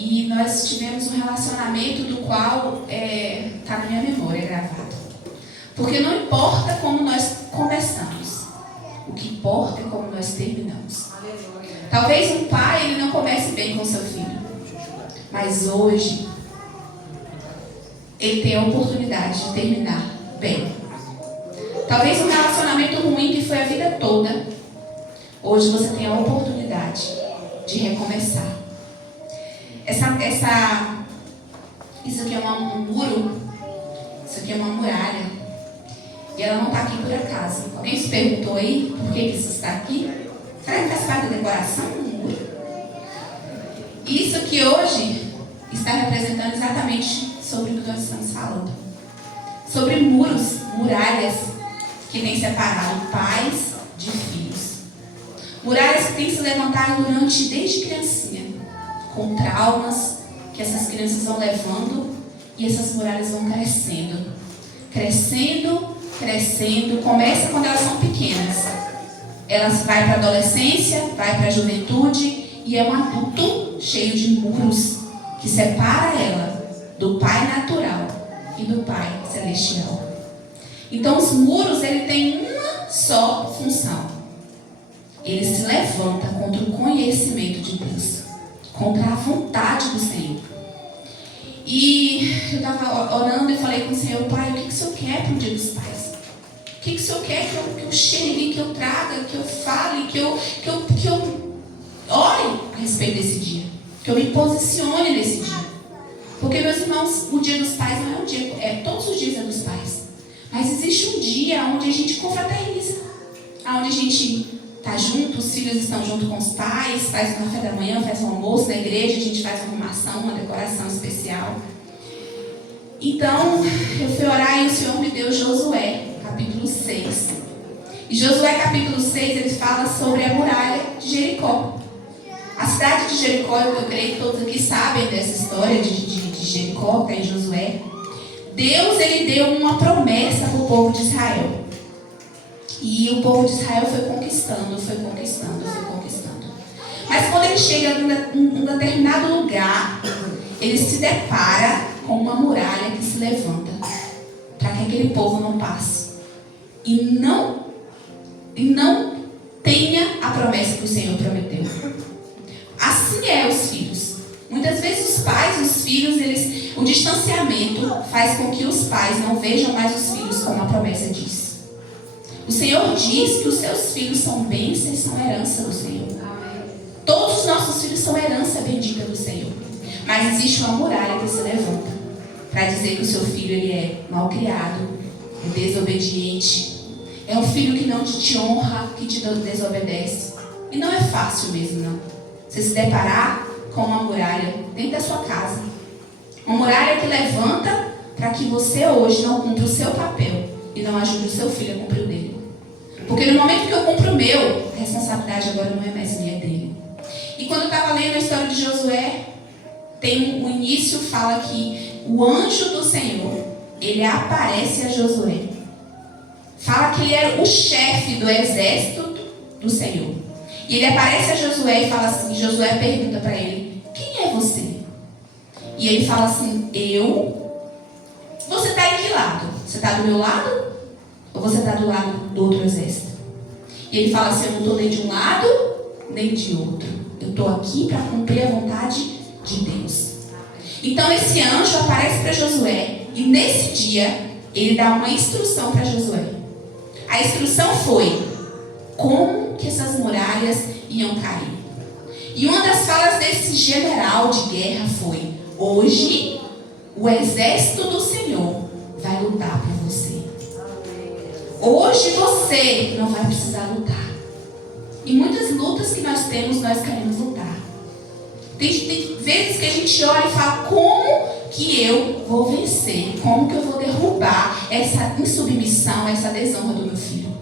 E nós tivemos um relacionamento do qual está na minha memória gravado. Porque não importa como nós começamos, o que importa é como nós terminamos. Talvez um pai ele não comece bem com seu filho, mas hoje ele tem a oportunidade de terminar bem. Talvez um relacionamento ruim que foi a vida toda, hoje você tem a oportunidade de recomeçar. Isso aqui é um muro, isso aqui é uma muralha, e ela não está aqui por acaso. Alguém se perguntou aí por que isso está aqui? Será que faz parte da decoração do muro? Isso aqui hoje está representando exatamente sobre o que nós estamos falando. Sobre muros, muralhas que têm separado pais de filhos. Muralhas que têm se levantado desde criancinha, com traumas que essas crianças vão levando, e essas muralhas vão crescendo. Crescendo. Começa quando elas são pequenas. Elas vai para a adolescência, vai para a juventude, e é um adulto cheio de muros que separa ela do pai natural e do pai celestial. Então os muros, ele tem uma só função. Ele se levanta contra o conhecimento de Deus, contra a vontade do Senhor. E eu estava orando e falei com o Senhor: Pai, o que o Senhor quer para o dia dos pais? O que o Senhor quer que eu chegue, que eu traga, que eu fale, que eu ore a respeito desse dia, que eu me posicione nesse dia? Porque, meus irmãos, o dia dos pais não é um dia, todos os dias é dos pais, mas existe um dia onde a gente confraterniza, onde a gente está junto, os filhos estão junto com os pais, faz um café da manhã, faz um almoço na igreja, a gente faz uma arrumação, uma decoração especial. Então, eu fui orar e o Senhor me deu Josué, capítulo 6. E Josué, capítulo 6, ele fala sobre a muralha de Jericó. A cidade de Jericó, eu creio que todos aqui sabem dessa história de Jericó, que está em Josué. Deus, ele deu uma promessa para o povo de Israel. E o povo de Israel foi conquistando. Mas quando ele chega em um determinado lugar, ele se depara com uma muralha que se levanta para que aquele povo não passe. E não tenha a promessa que o Senhor prometeu. Assim é os filhos. Muitas vezes os pais e os filhos, o distanciamento faz com que os pais não vejam mais os filhos como a promessa diz. O Senhor diz que os seus filhos são bênçãos, são herança do Senhor. Todos os nossos filhos são herança bendita do Senhor. Mas existe uma muralha que se levanta para dizer que o seu filho ele é mal criado, é desobediente, é um filho que não te honra, que te desobedece. E não é fácil mesmo, não. Você se deparar com uma muralha dentro da sua casa. Uma muralha que levanta para que você hoje não cumpra o seu papel e não ajude o seu filho a cumprir o dele. Porque no momento que eu cumpro o meu, a responsabilidade agora não é mais minha, é dele. E quando eu estava lendo a história de Josué, tem o início, fala que o anjo do Senhor, ele aparece a Josué. Fala que ele era o chefe do exército do Senhor. E ele aparece a Josué e fala assim, Josué pergunta para ele: quem é você? E ele fala assim: você está em que lado? Você está do meu lado? Ou você está do lado do outro exército? E ele fala assim: eu não estou nem de um lado, nem de outro. Eu estou aqui para cumprir a vontade de Deus. Então esse anjo aparece para Josué. E nesse dia, ele dá uma instrução para Josué. A instrução foi como que essas muralhas iam cair. E uma das falas desse general de guerra foi: hoje o exército do Senhor vai lutar por você. Hoje você não vai precisar lutar. Em muitas lutas que nós temos, nós queremos lutar. Tem vezes que a gente olha e fala: como que eu vou vencer? Como que eu vou derrubar essa insubmissão, essa desonra do meu filho?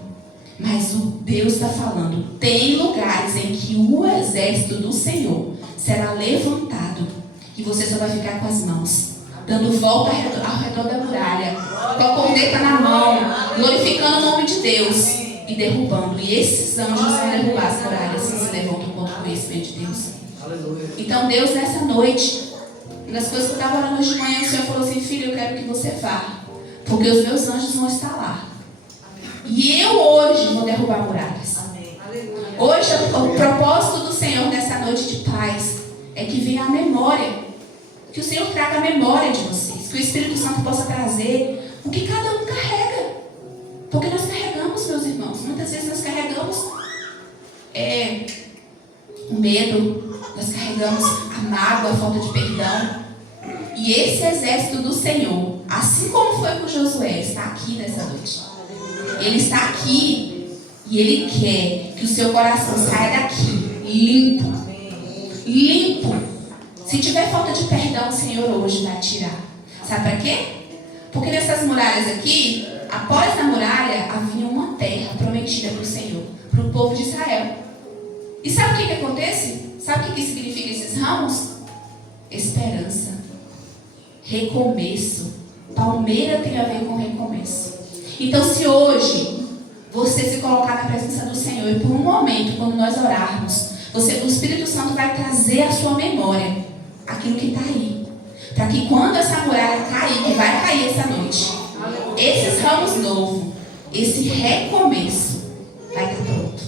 Mas o Deus está falando: tem lugares em que o exército do Senhor será levantado e você só vai ficar com as mãos, dando volta ao redor da muralha, com a corneta na mão, glorificando o nome de Deus e derrubando. E esses anjos vão derrubar as muralhas que se levantam contra o conhecimento de Deus. Então Deus nessa noite, Uma das coisas que eu estava orando hoje de manhã, o Senhor falou assim: filho, eu quero que você vá, porque os meus anjos vão estar lá. E eu hoje vou derrubar muralhas. Hoje o propósito do Senhor nessa noite de paz é que venha a memória, que o Senhor traga a memória de vocês, que o Espírito Santo possa trazer o que cada um carrega. Porque nós carregamos, meus irmãos, muitas vezes nós carregamos o medo, nós carregamos a mágoa, a falta de perdão. E esse exército do Senhor, assim como foi com Josué, está aqui nessa noite. Ele está aqui e Ele quer que o seu coração saia daqui limpo. Limpo. Se tiver falta de perdão, o Senhor hoje vai tirar. Sabe para quê? Porque nessas muralhas aqui, após a muralha, havia uma terra prometida para o Senhor, para o povo de Israel. E sabe o que acontece? Sabe o que significa esses ramos? Esperança. Recomeço. Palmeira tem a ver com recomeço. Então, se hoje você se colocar na presença do Senhor e por um momento, quando nós orarmos, o Espírito Santo vai trazer à sua memória aquilo que está aí. Para que quando essa muralha cair, que vai cair essa noite, esses ramos novos, esse recomeço vai estar pronto.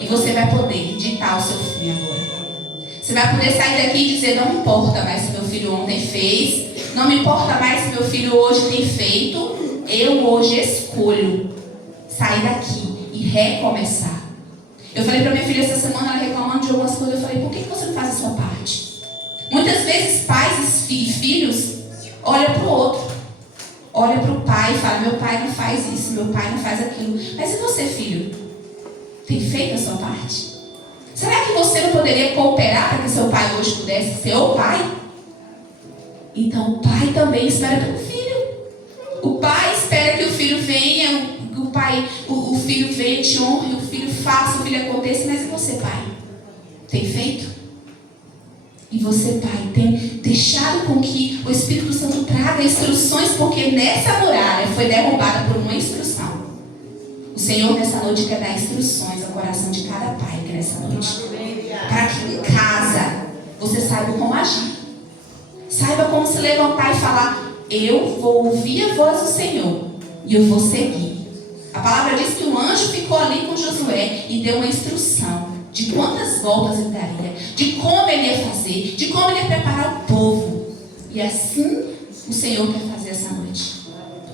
E você vai poder ditar o seu fim agora. Você vai poder sair daqui e dizer: não me importa mais se meu filho ontem fez, não me importa mais se meu filho hoje tem feito, eu hoje escolho sair daqui e recomeçar. Eu falei para minha filha essa semana, ela reclamando de algumas coisas, eu falei: por que você não faz a sua parte? Muitas vezes pais e filhos olham para o outro, olham para o pai e falam: meu pai não faz isso, meu pai não faz aquilo. Mas e você, filho? Tem feito a sua parte? Será que você não poderia cooperar para que seu pai hoje pudesse ser o pai? Então o pai também espera pelo filho. O pai espera que o filho venha, o filho venha, te honre, o filho faça, o filho aconteça. Mas e você, pai? Tem feito? E você, pai, tem deixado com que o Espírito Santo traga instruções, porque nessa muralha foi derrubada por uma instrução. O Senhor nessa noite quer dar instruções ao coração de cada pai que nessa noite. Para que em casa você saiba como agir. Saiba como se levantar e falar: eu vou ouvir a voz do Senhor e eu vou seguir. A palavra diz que o anjo ficou ali com Josué e deu uma instrução de quantas voltas ele daria, de como ele ia fazer, de como ele ia preparar o povo. E assim o Senhor quer fazer essa noite.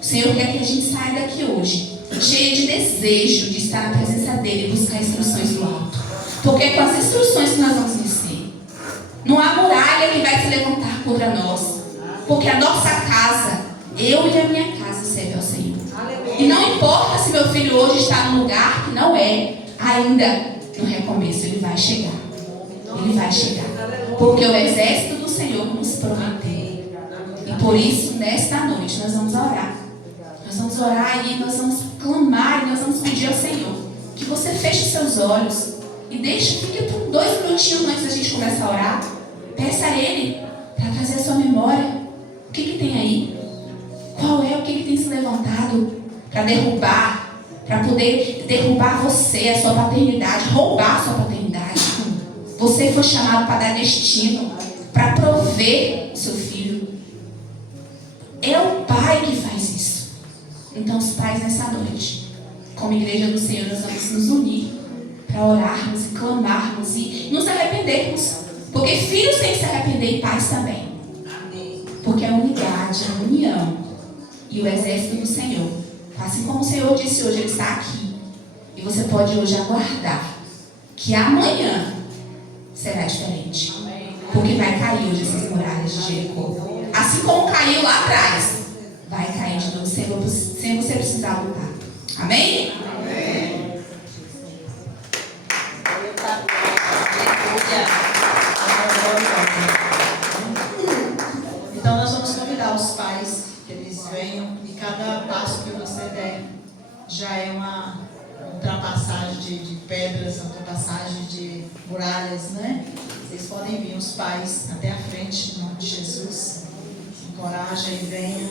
O Senhor quer que a gente saia daqui hoje cheia de desejo de estar na presença dele e buscar instruções do alto. Porque é com as instruções que nós vamos vencer. Não há muralha que vai se levantar contra nós. Porque a nossa casa, eu e a minha casa, serve ao Senhor. E não importa se meu filho hoje está num lugar que não é ainda no recomeço, ele vai chegar. Ele vai chegar. Porque o exército do Senhor nos prometeu. E por isso, nesta noite, nós vamos orar. Nós vamos orar e nós vamos clamar e nós vamos pedir ao Senhor que você feche seus olhos e fique por 2 minutinhos antes da gente começar a orar. Peça a Ele para trazer a sua memória. O que tem aí? Qual é o que tem se levantado para derrubar, para poder derrubar você, a sua paternidade, roubar a sua paternidade. Você foi chamado para dar destino, para prover o seu filho. É o Pai que faz isso. Então, os pais, nessa noite, como igreja do Senhor, nós vamos nos unir para orarmos e clamarmos e nos arrependermos. Porque filhos têm que se arrepender e pais também. Porque a unidade, a união e o exército do Senhor, assim como o Senhor disse hoje, Ele está aqui. E você pode hoje aguardar que amanhã será diferente. Porque vai cair hoje essas muralhas de Jericó. Assim como caiu lá atrás, vai cair de novo sem você precisar lutar. Amém? Amém. Então nós vamos convidar os pais que eles venham e cada passo que você der já é uma ultrapassagem de pedras, ultrapassagem de muralhas, né? Vocês podem vir, os pais, até a frente, em nome de Jesus. Coragem e venha.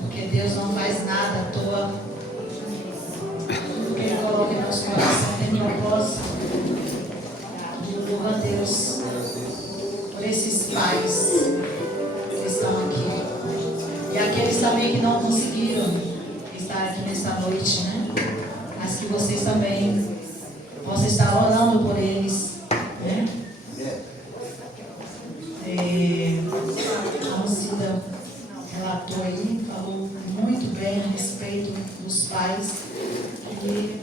Porque Deus não faz nada à toa. Tudo que Ele coloca em nosso coração tem propósito. Louva a Deus por esses pais também que não conseguiram estar aqui nesta noite, né? Mas que vocês também possam estar orando por eles, né? A Lucida relatou aí, falou muito bem a respeito dos pais que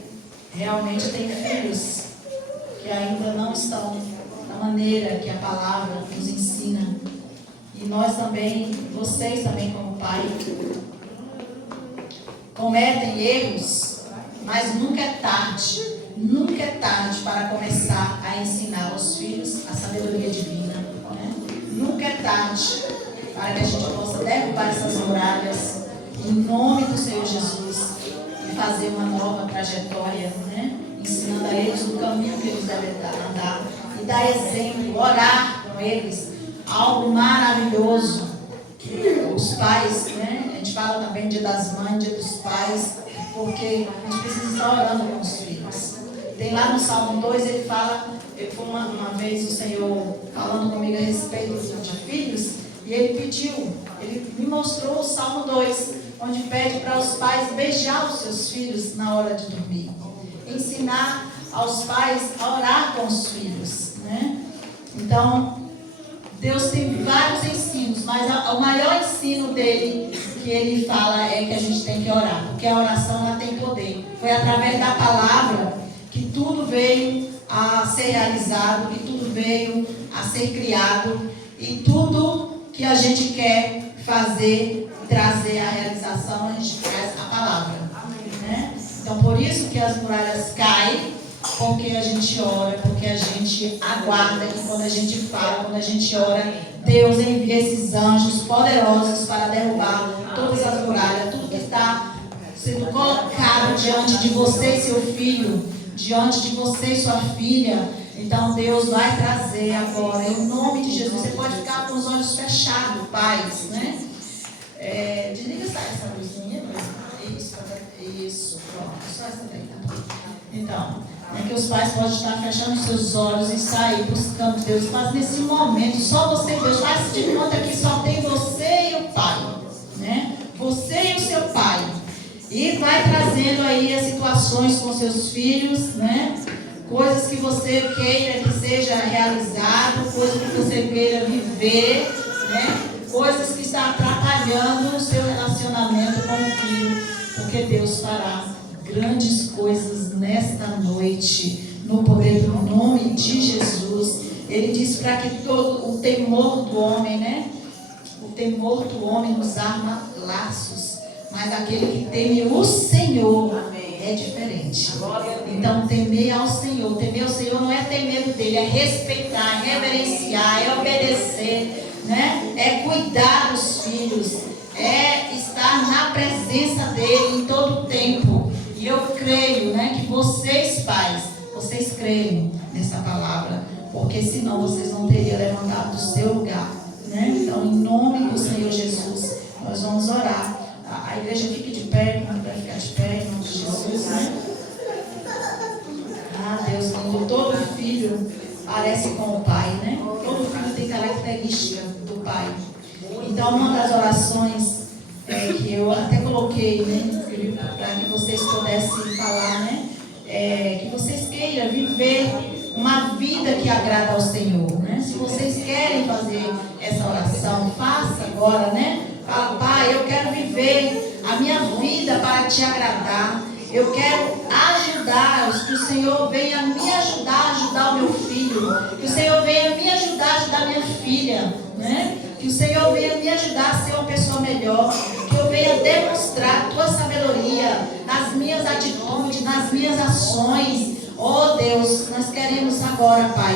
realmente têm filhos que ainda não estão da maneira que a palavra nos ensina. E nós também, vocês também como pai, cometem erros, mas nunca é tarde para começar a ensinar aos filhos a sabedoria divina, né? Nunca é tarde para que a gente possa derrubar essas muralhas em nome do Senhor Jesus e fazer uma nova trajetória, né? Ensinando a eles o caminho que eles devem andar e dar exemplo, orar com eles, algo maravilhoso. Os pais, né? A gente fala também dia das mães, dia dos pais, porque a gente precisa estar orando com os filhos. Tem lá no Salmo 2, ele fala, foi uma vez o Senhor falando comigo a respeito de filhos, e ele pediu, ele me mostrou o Salmo 2, onde pede para os pais beijar os seus filhos na hora de dormir. Ensinar aos pais a orar com os filhos, né? Então, Deus tem vários ensinos, mas o maior ensino dele, que ele fala, é que a gente tem que orar, porque a oração ela tem poder. Foi através da palavra que tudo veio a ser realizado, que tudo veio a ser criado, e tudo que a gente quer fazer, trazer à realização, a gente traz a palavra, né? Então, por isso que as muralhas caem, porque a gente ora, porque a gente aguarda que quando a gente fala, quando a gente ora, Deus envia esses anjos poderosos para derrubar todas as muralhas, tudo que está sendo colocado diante de você e seu filho, diante de você e sua filha. Então Deus vai trazer agora, em nome de Jesus. Você pode ficar com os olhos fechados, pais, né? Desliga essa luzinha. Isso, pronto, só essa daí, tá bom. Então, que os pais podem estar fechando seus olhos e sair buscando Deus, mas nesse momento, só você e Deus, faz de conta que só tem você e o pai, né? Você e o seu pai. E vai trazendo aí as situações com seus filhos, né? Coisas que você queira que seja realizado, coisas que você queira viver, né? Coisas que estão atrapalhando o seu relacionamento com o filho, porque Deus fará grandes coisas nesta noite, no poder do nome de Jesus. Ele diz para que todo o temor do homem, né? O temor do homem nos arma laços, mas aquele que teme o Senhor é diferente. Então, temer ao Senhor não é ter medo dele, é respeitar, é reverenciar, é obedecer, né? É cuidar dos filhos, é estar na presença dele em todo o tempo. E eu creio, né, que vocês, pais, vocês creem nessa palavra, porque senão vocês não teriam levantado do seu lugar, né? Então, em nome do Senhor Jesus, nós vamos orar. A igreja fique de pé, vai ficar de pé, em nome de Jesus, né? Ah, Deus lindo, todo filho parece com o pai, né? Todo filho tem característica do pai. Então, uma das orações que eu até coloquei, né, para que vocês pudessem falar, né, que vocês queiram viver uma vida que agrada ao Senhor, né? Se vocês querem fazer essa oração, faça agora, né? Fala, pai, eu quero viver a minha vida para te agradar. Eu quero ajudar, que o Senhor venha me ajudar a ajudar o meu filho. Que o Senhor venha me ajudar a ajudar a minha filha, né? Que o Senhor venha me ajudar a ser uma pessoa melhor. Que eu venha demonstrar a tua sabedoria nas minhas atitudes, nas minhas ações. Oh Deus, nós queremos agora, Pai,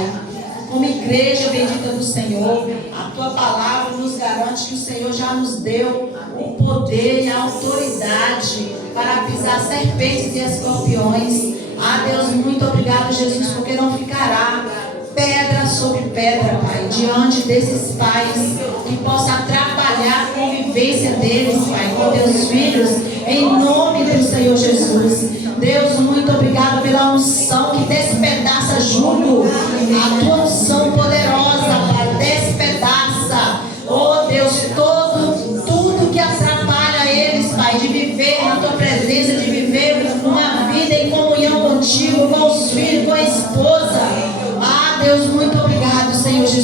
como igreja bendita do Senhor, a tua palavra nos garante que o Senhor já nos deu o poder e a autoridade para pisar serpentes e escorpiões. Ah, Deus, muito obrigado, Jesus, porque não ficará pedra sobre pedra, Pai, diante desses pais, que possa atrapalhar a convivência deles, Pai, com teus filhos, em nome do Senhor Jesus. Deus, muito obrigado pela unção que despedaça jugo, a tua unção poderosa, Pai, despedaça, oh Deus, tudo que atrapalha ele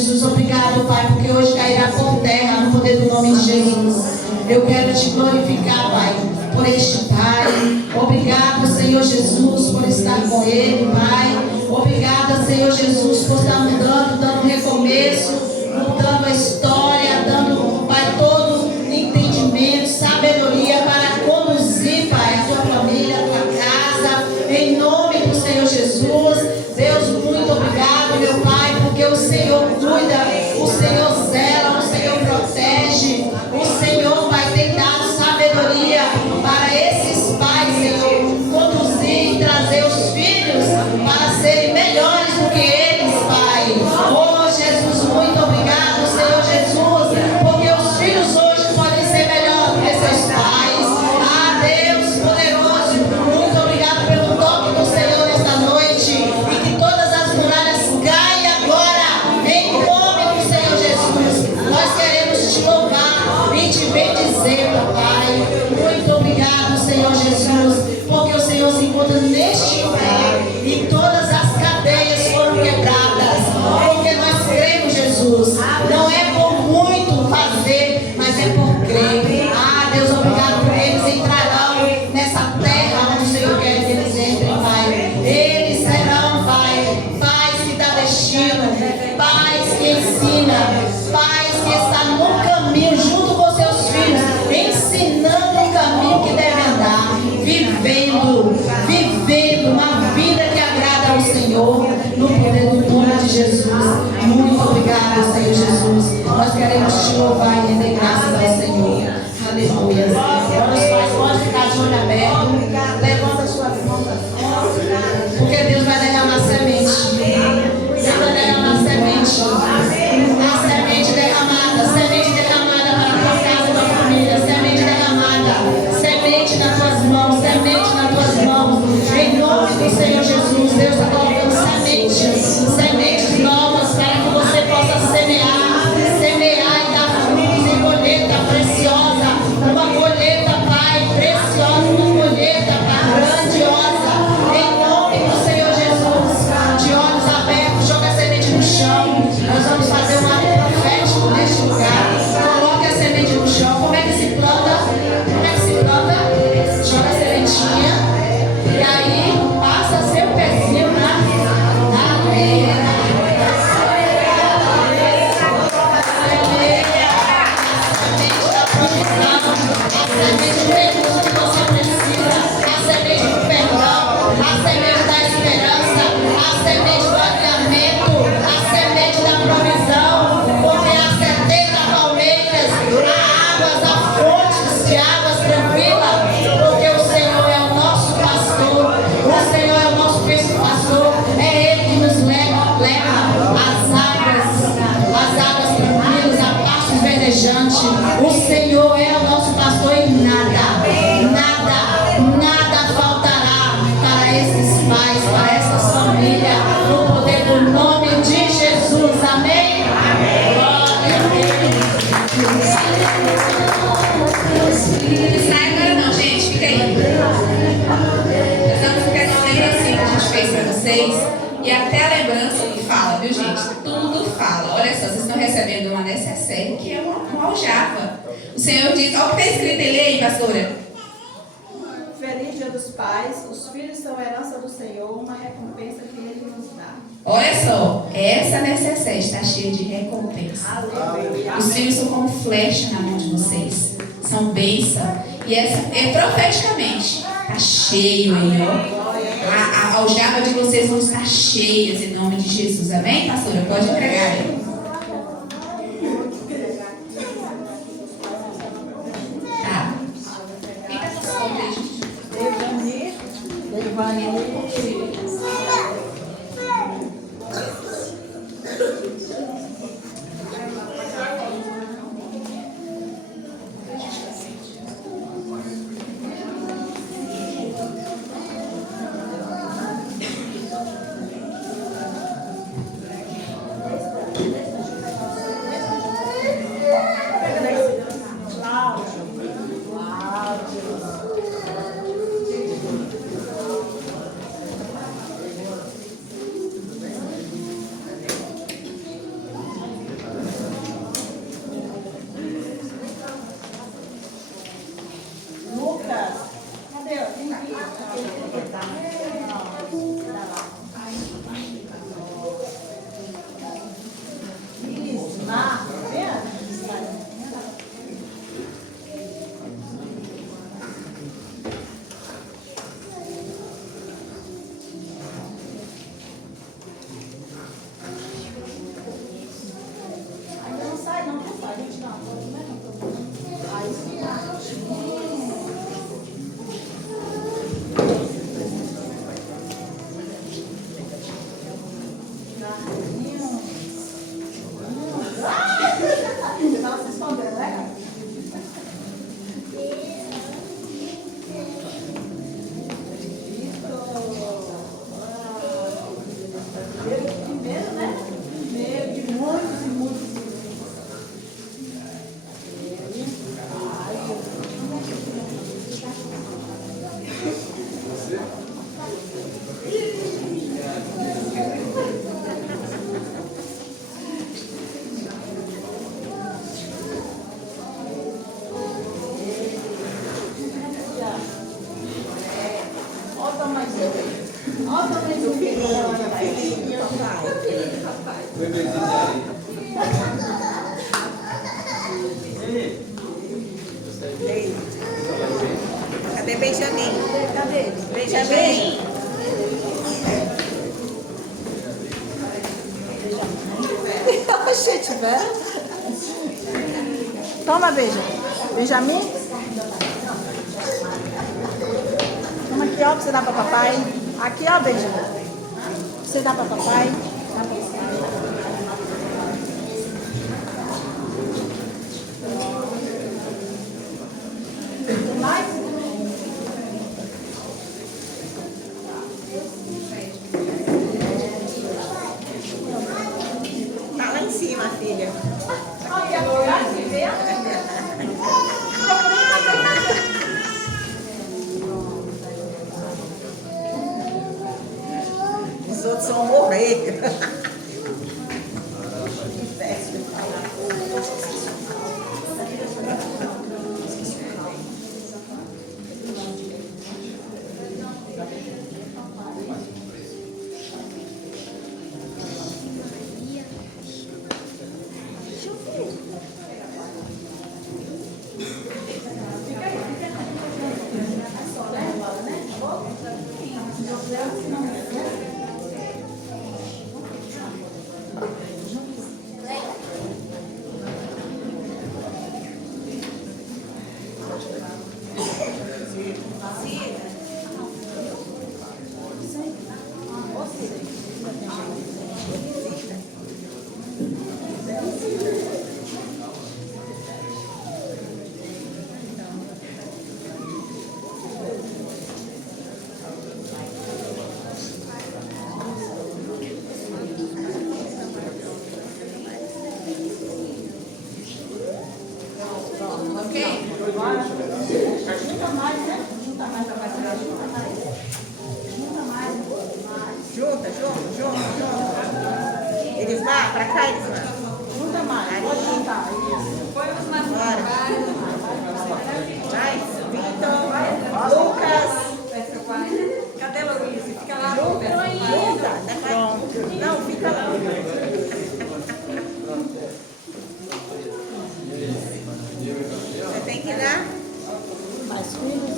Jesus, obrigado, Pai, porque hoje cairá por terra no poder do nome de Jesus. Eu quero te glorificar, Pai, por este Pai. Obrigado, Senhor Jesus, por estar com ele, Pai. Obrigada, Senhor Jesus, por estar mudando, dando recomeço, mudando a história, dando, Pai, todo entendimento, sabedoria para conduzir, Pai, a tua família, a tua casa, em nome do Senhor Jesus. Deus, muito obrigado, meu Pai, porque o Senhor cuida, o Senhor zela, o Senhor protege, o Senhor vai ter dado sabedoria para esses pais, Senhor, conduzir e trazer os filhos para serem melhores do que eles, Pai. Oh, Jesus, muito obrigado, Senhor Jesus, porque os filhos hoje podem ser melhores do que seus pais. Ah, Deus poderoso, muito obrigado pelo toque do Senhor esta noite e que todas as muralhas caiam agora, em nome do Senhor Jesus. Nós queremos te louvar e te bendizer, Pai. Muito obrigado, Senhor Jesus, porque o Senhor se encontra neste lugar e todas as cadeias foram quebradas, porque nós cremos, Jesus. Não é por muito fazer, mas é por crer. Ah, Deus, obrigado, porque eles entrarão nessa terra onde o Senhor quer que eles entrem, Pai. Eles serão, Pai, pais que dá destino, pais que ensina, pais que estão no caminho junto com seus filhos, ensinando o caminho que deve andar, vivendo uma vida que agrada ao Senhor, no poder do nome de Jesus. Muito obrigado, Senhor Jesus. Nós queremos te louvar e render graças ao Senhor. Aleluia. Agora os pais podem ficar de olho aberto. Levanta sua mão, porque Deus vai derramar semente. Deus vai derramar semente. A semente derramada para a tua casa e tua família. Semente derramada. Semente nas tuas mãos. Semente nas tuas mãos. Em nome do Senhor Jesus, Deus está colocando sementes novas para que você possa semear e dar frutos em colheita preciosa. Uma colheita, Pai, preciosa, uma colheita, Pai, grandiosa. Em nome do Senhor Jesus, de olhos abertos, joga a semente no chão. Nós vamos fazer um ato profético neste lugar. Coloque a semente no chão. Como é que se planta? Joga a sementinha. E aí, passa seu pezinho na areia. A semente do recurso que você precisa, a semente do perdão, a semente da esperança, a semente do alinhamento, a semente da provisão, porque há 70 palmeiras, há águas, há fontes de águas tranquilas, porque o Senhor é o nosso pastor, o Senhor é o nosso pastor, é Ele que nos leva às águas tranquilas, a pastos verdejantes. O Senhor é o nosso pastor e nada faltará para esses pais, para essas famílias, no poder do nome de Jesus. Amém? Glória a Deus. Não sai agora não, gente. Fica aí. Nós vamos ficar esse negocinho que a gente fez para vocês. E até a lembrança que fala, viu, gente? Tudo fala. Olha só, vocês estão recebendo uma necessaire, que é uma aljava. O Senhor diz, olha o que está escrito aí, pastora. Feliz Dia dos Pais, os filhos são a herança do Senhor, uma recompensa que Ele nos dá. Olha só, essa necessaire está cheia de recompensa. Aleluia. Os filhos são como flecha na mão de vocês. São bênção. E essa é profeticamente. Está cheio aí, ó. A aljava de vocês vão estar cheias em nome de Jesus. Amém, pastora? Pode entregar aí. Tá. Fica com solta aí, gente. Do filhinho, papai. Cadê Benjamin? Cadê? Benjamin? Oxe, tiver. Toma, Benjamin. Toma aqui, ó, pra você dar pra papai. Aqui, ó, Benjamin. Você dá pra papai. Tem mais? Tá lá em cima, filha. Os outros vão morrer. Junta. Eles vão pra cá, eles vão. Junta mais. Pode juntar. Bora. Vai, Vitor, Lucas. Cadê Luiz? Fica lá. Junta. Não, fica lá. Você tem que dar? Mais filhos.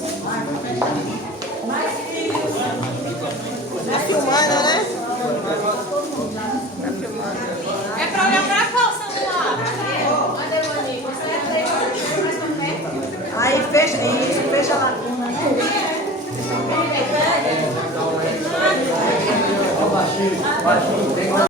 Tá filmando, né?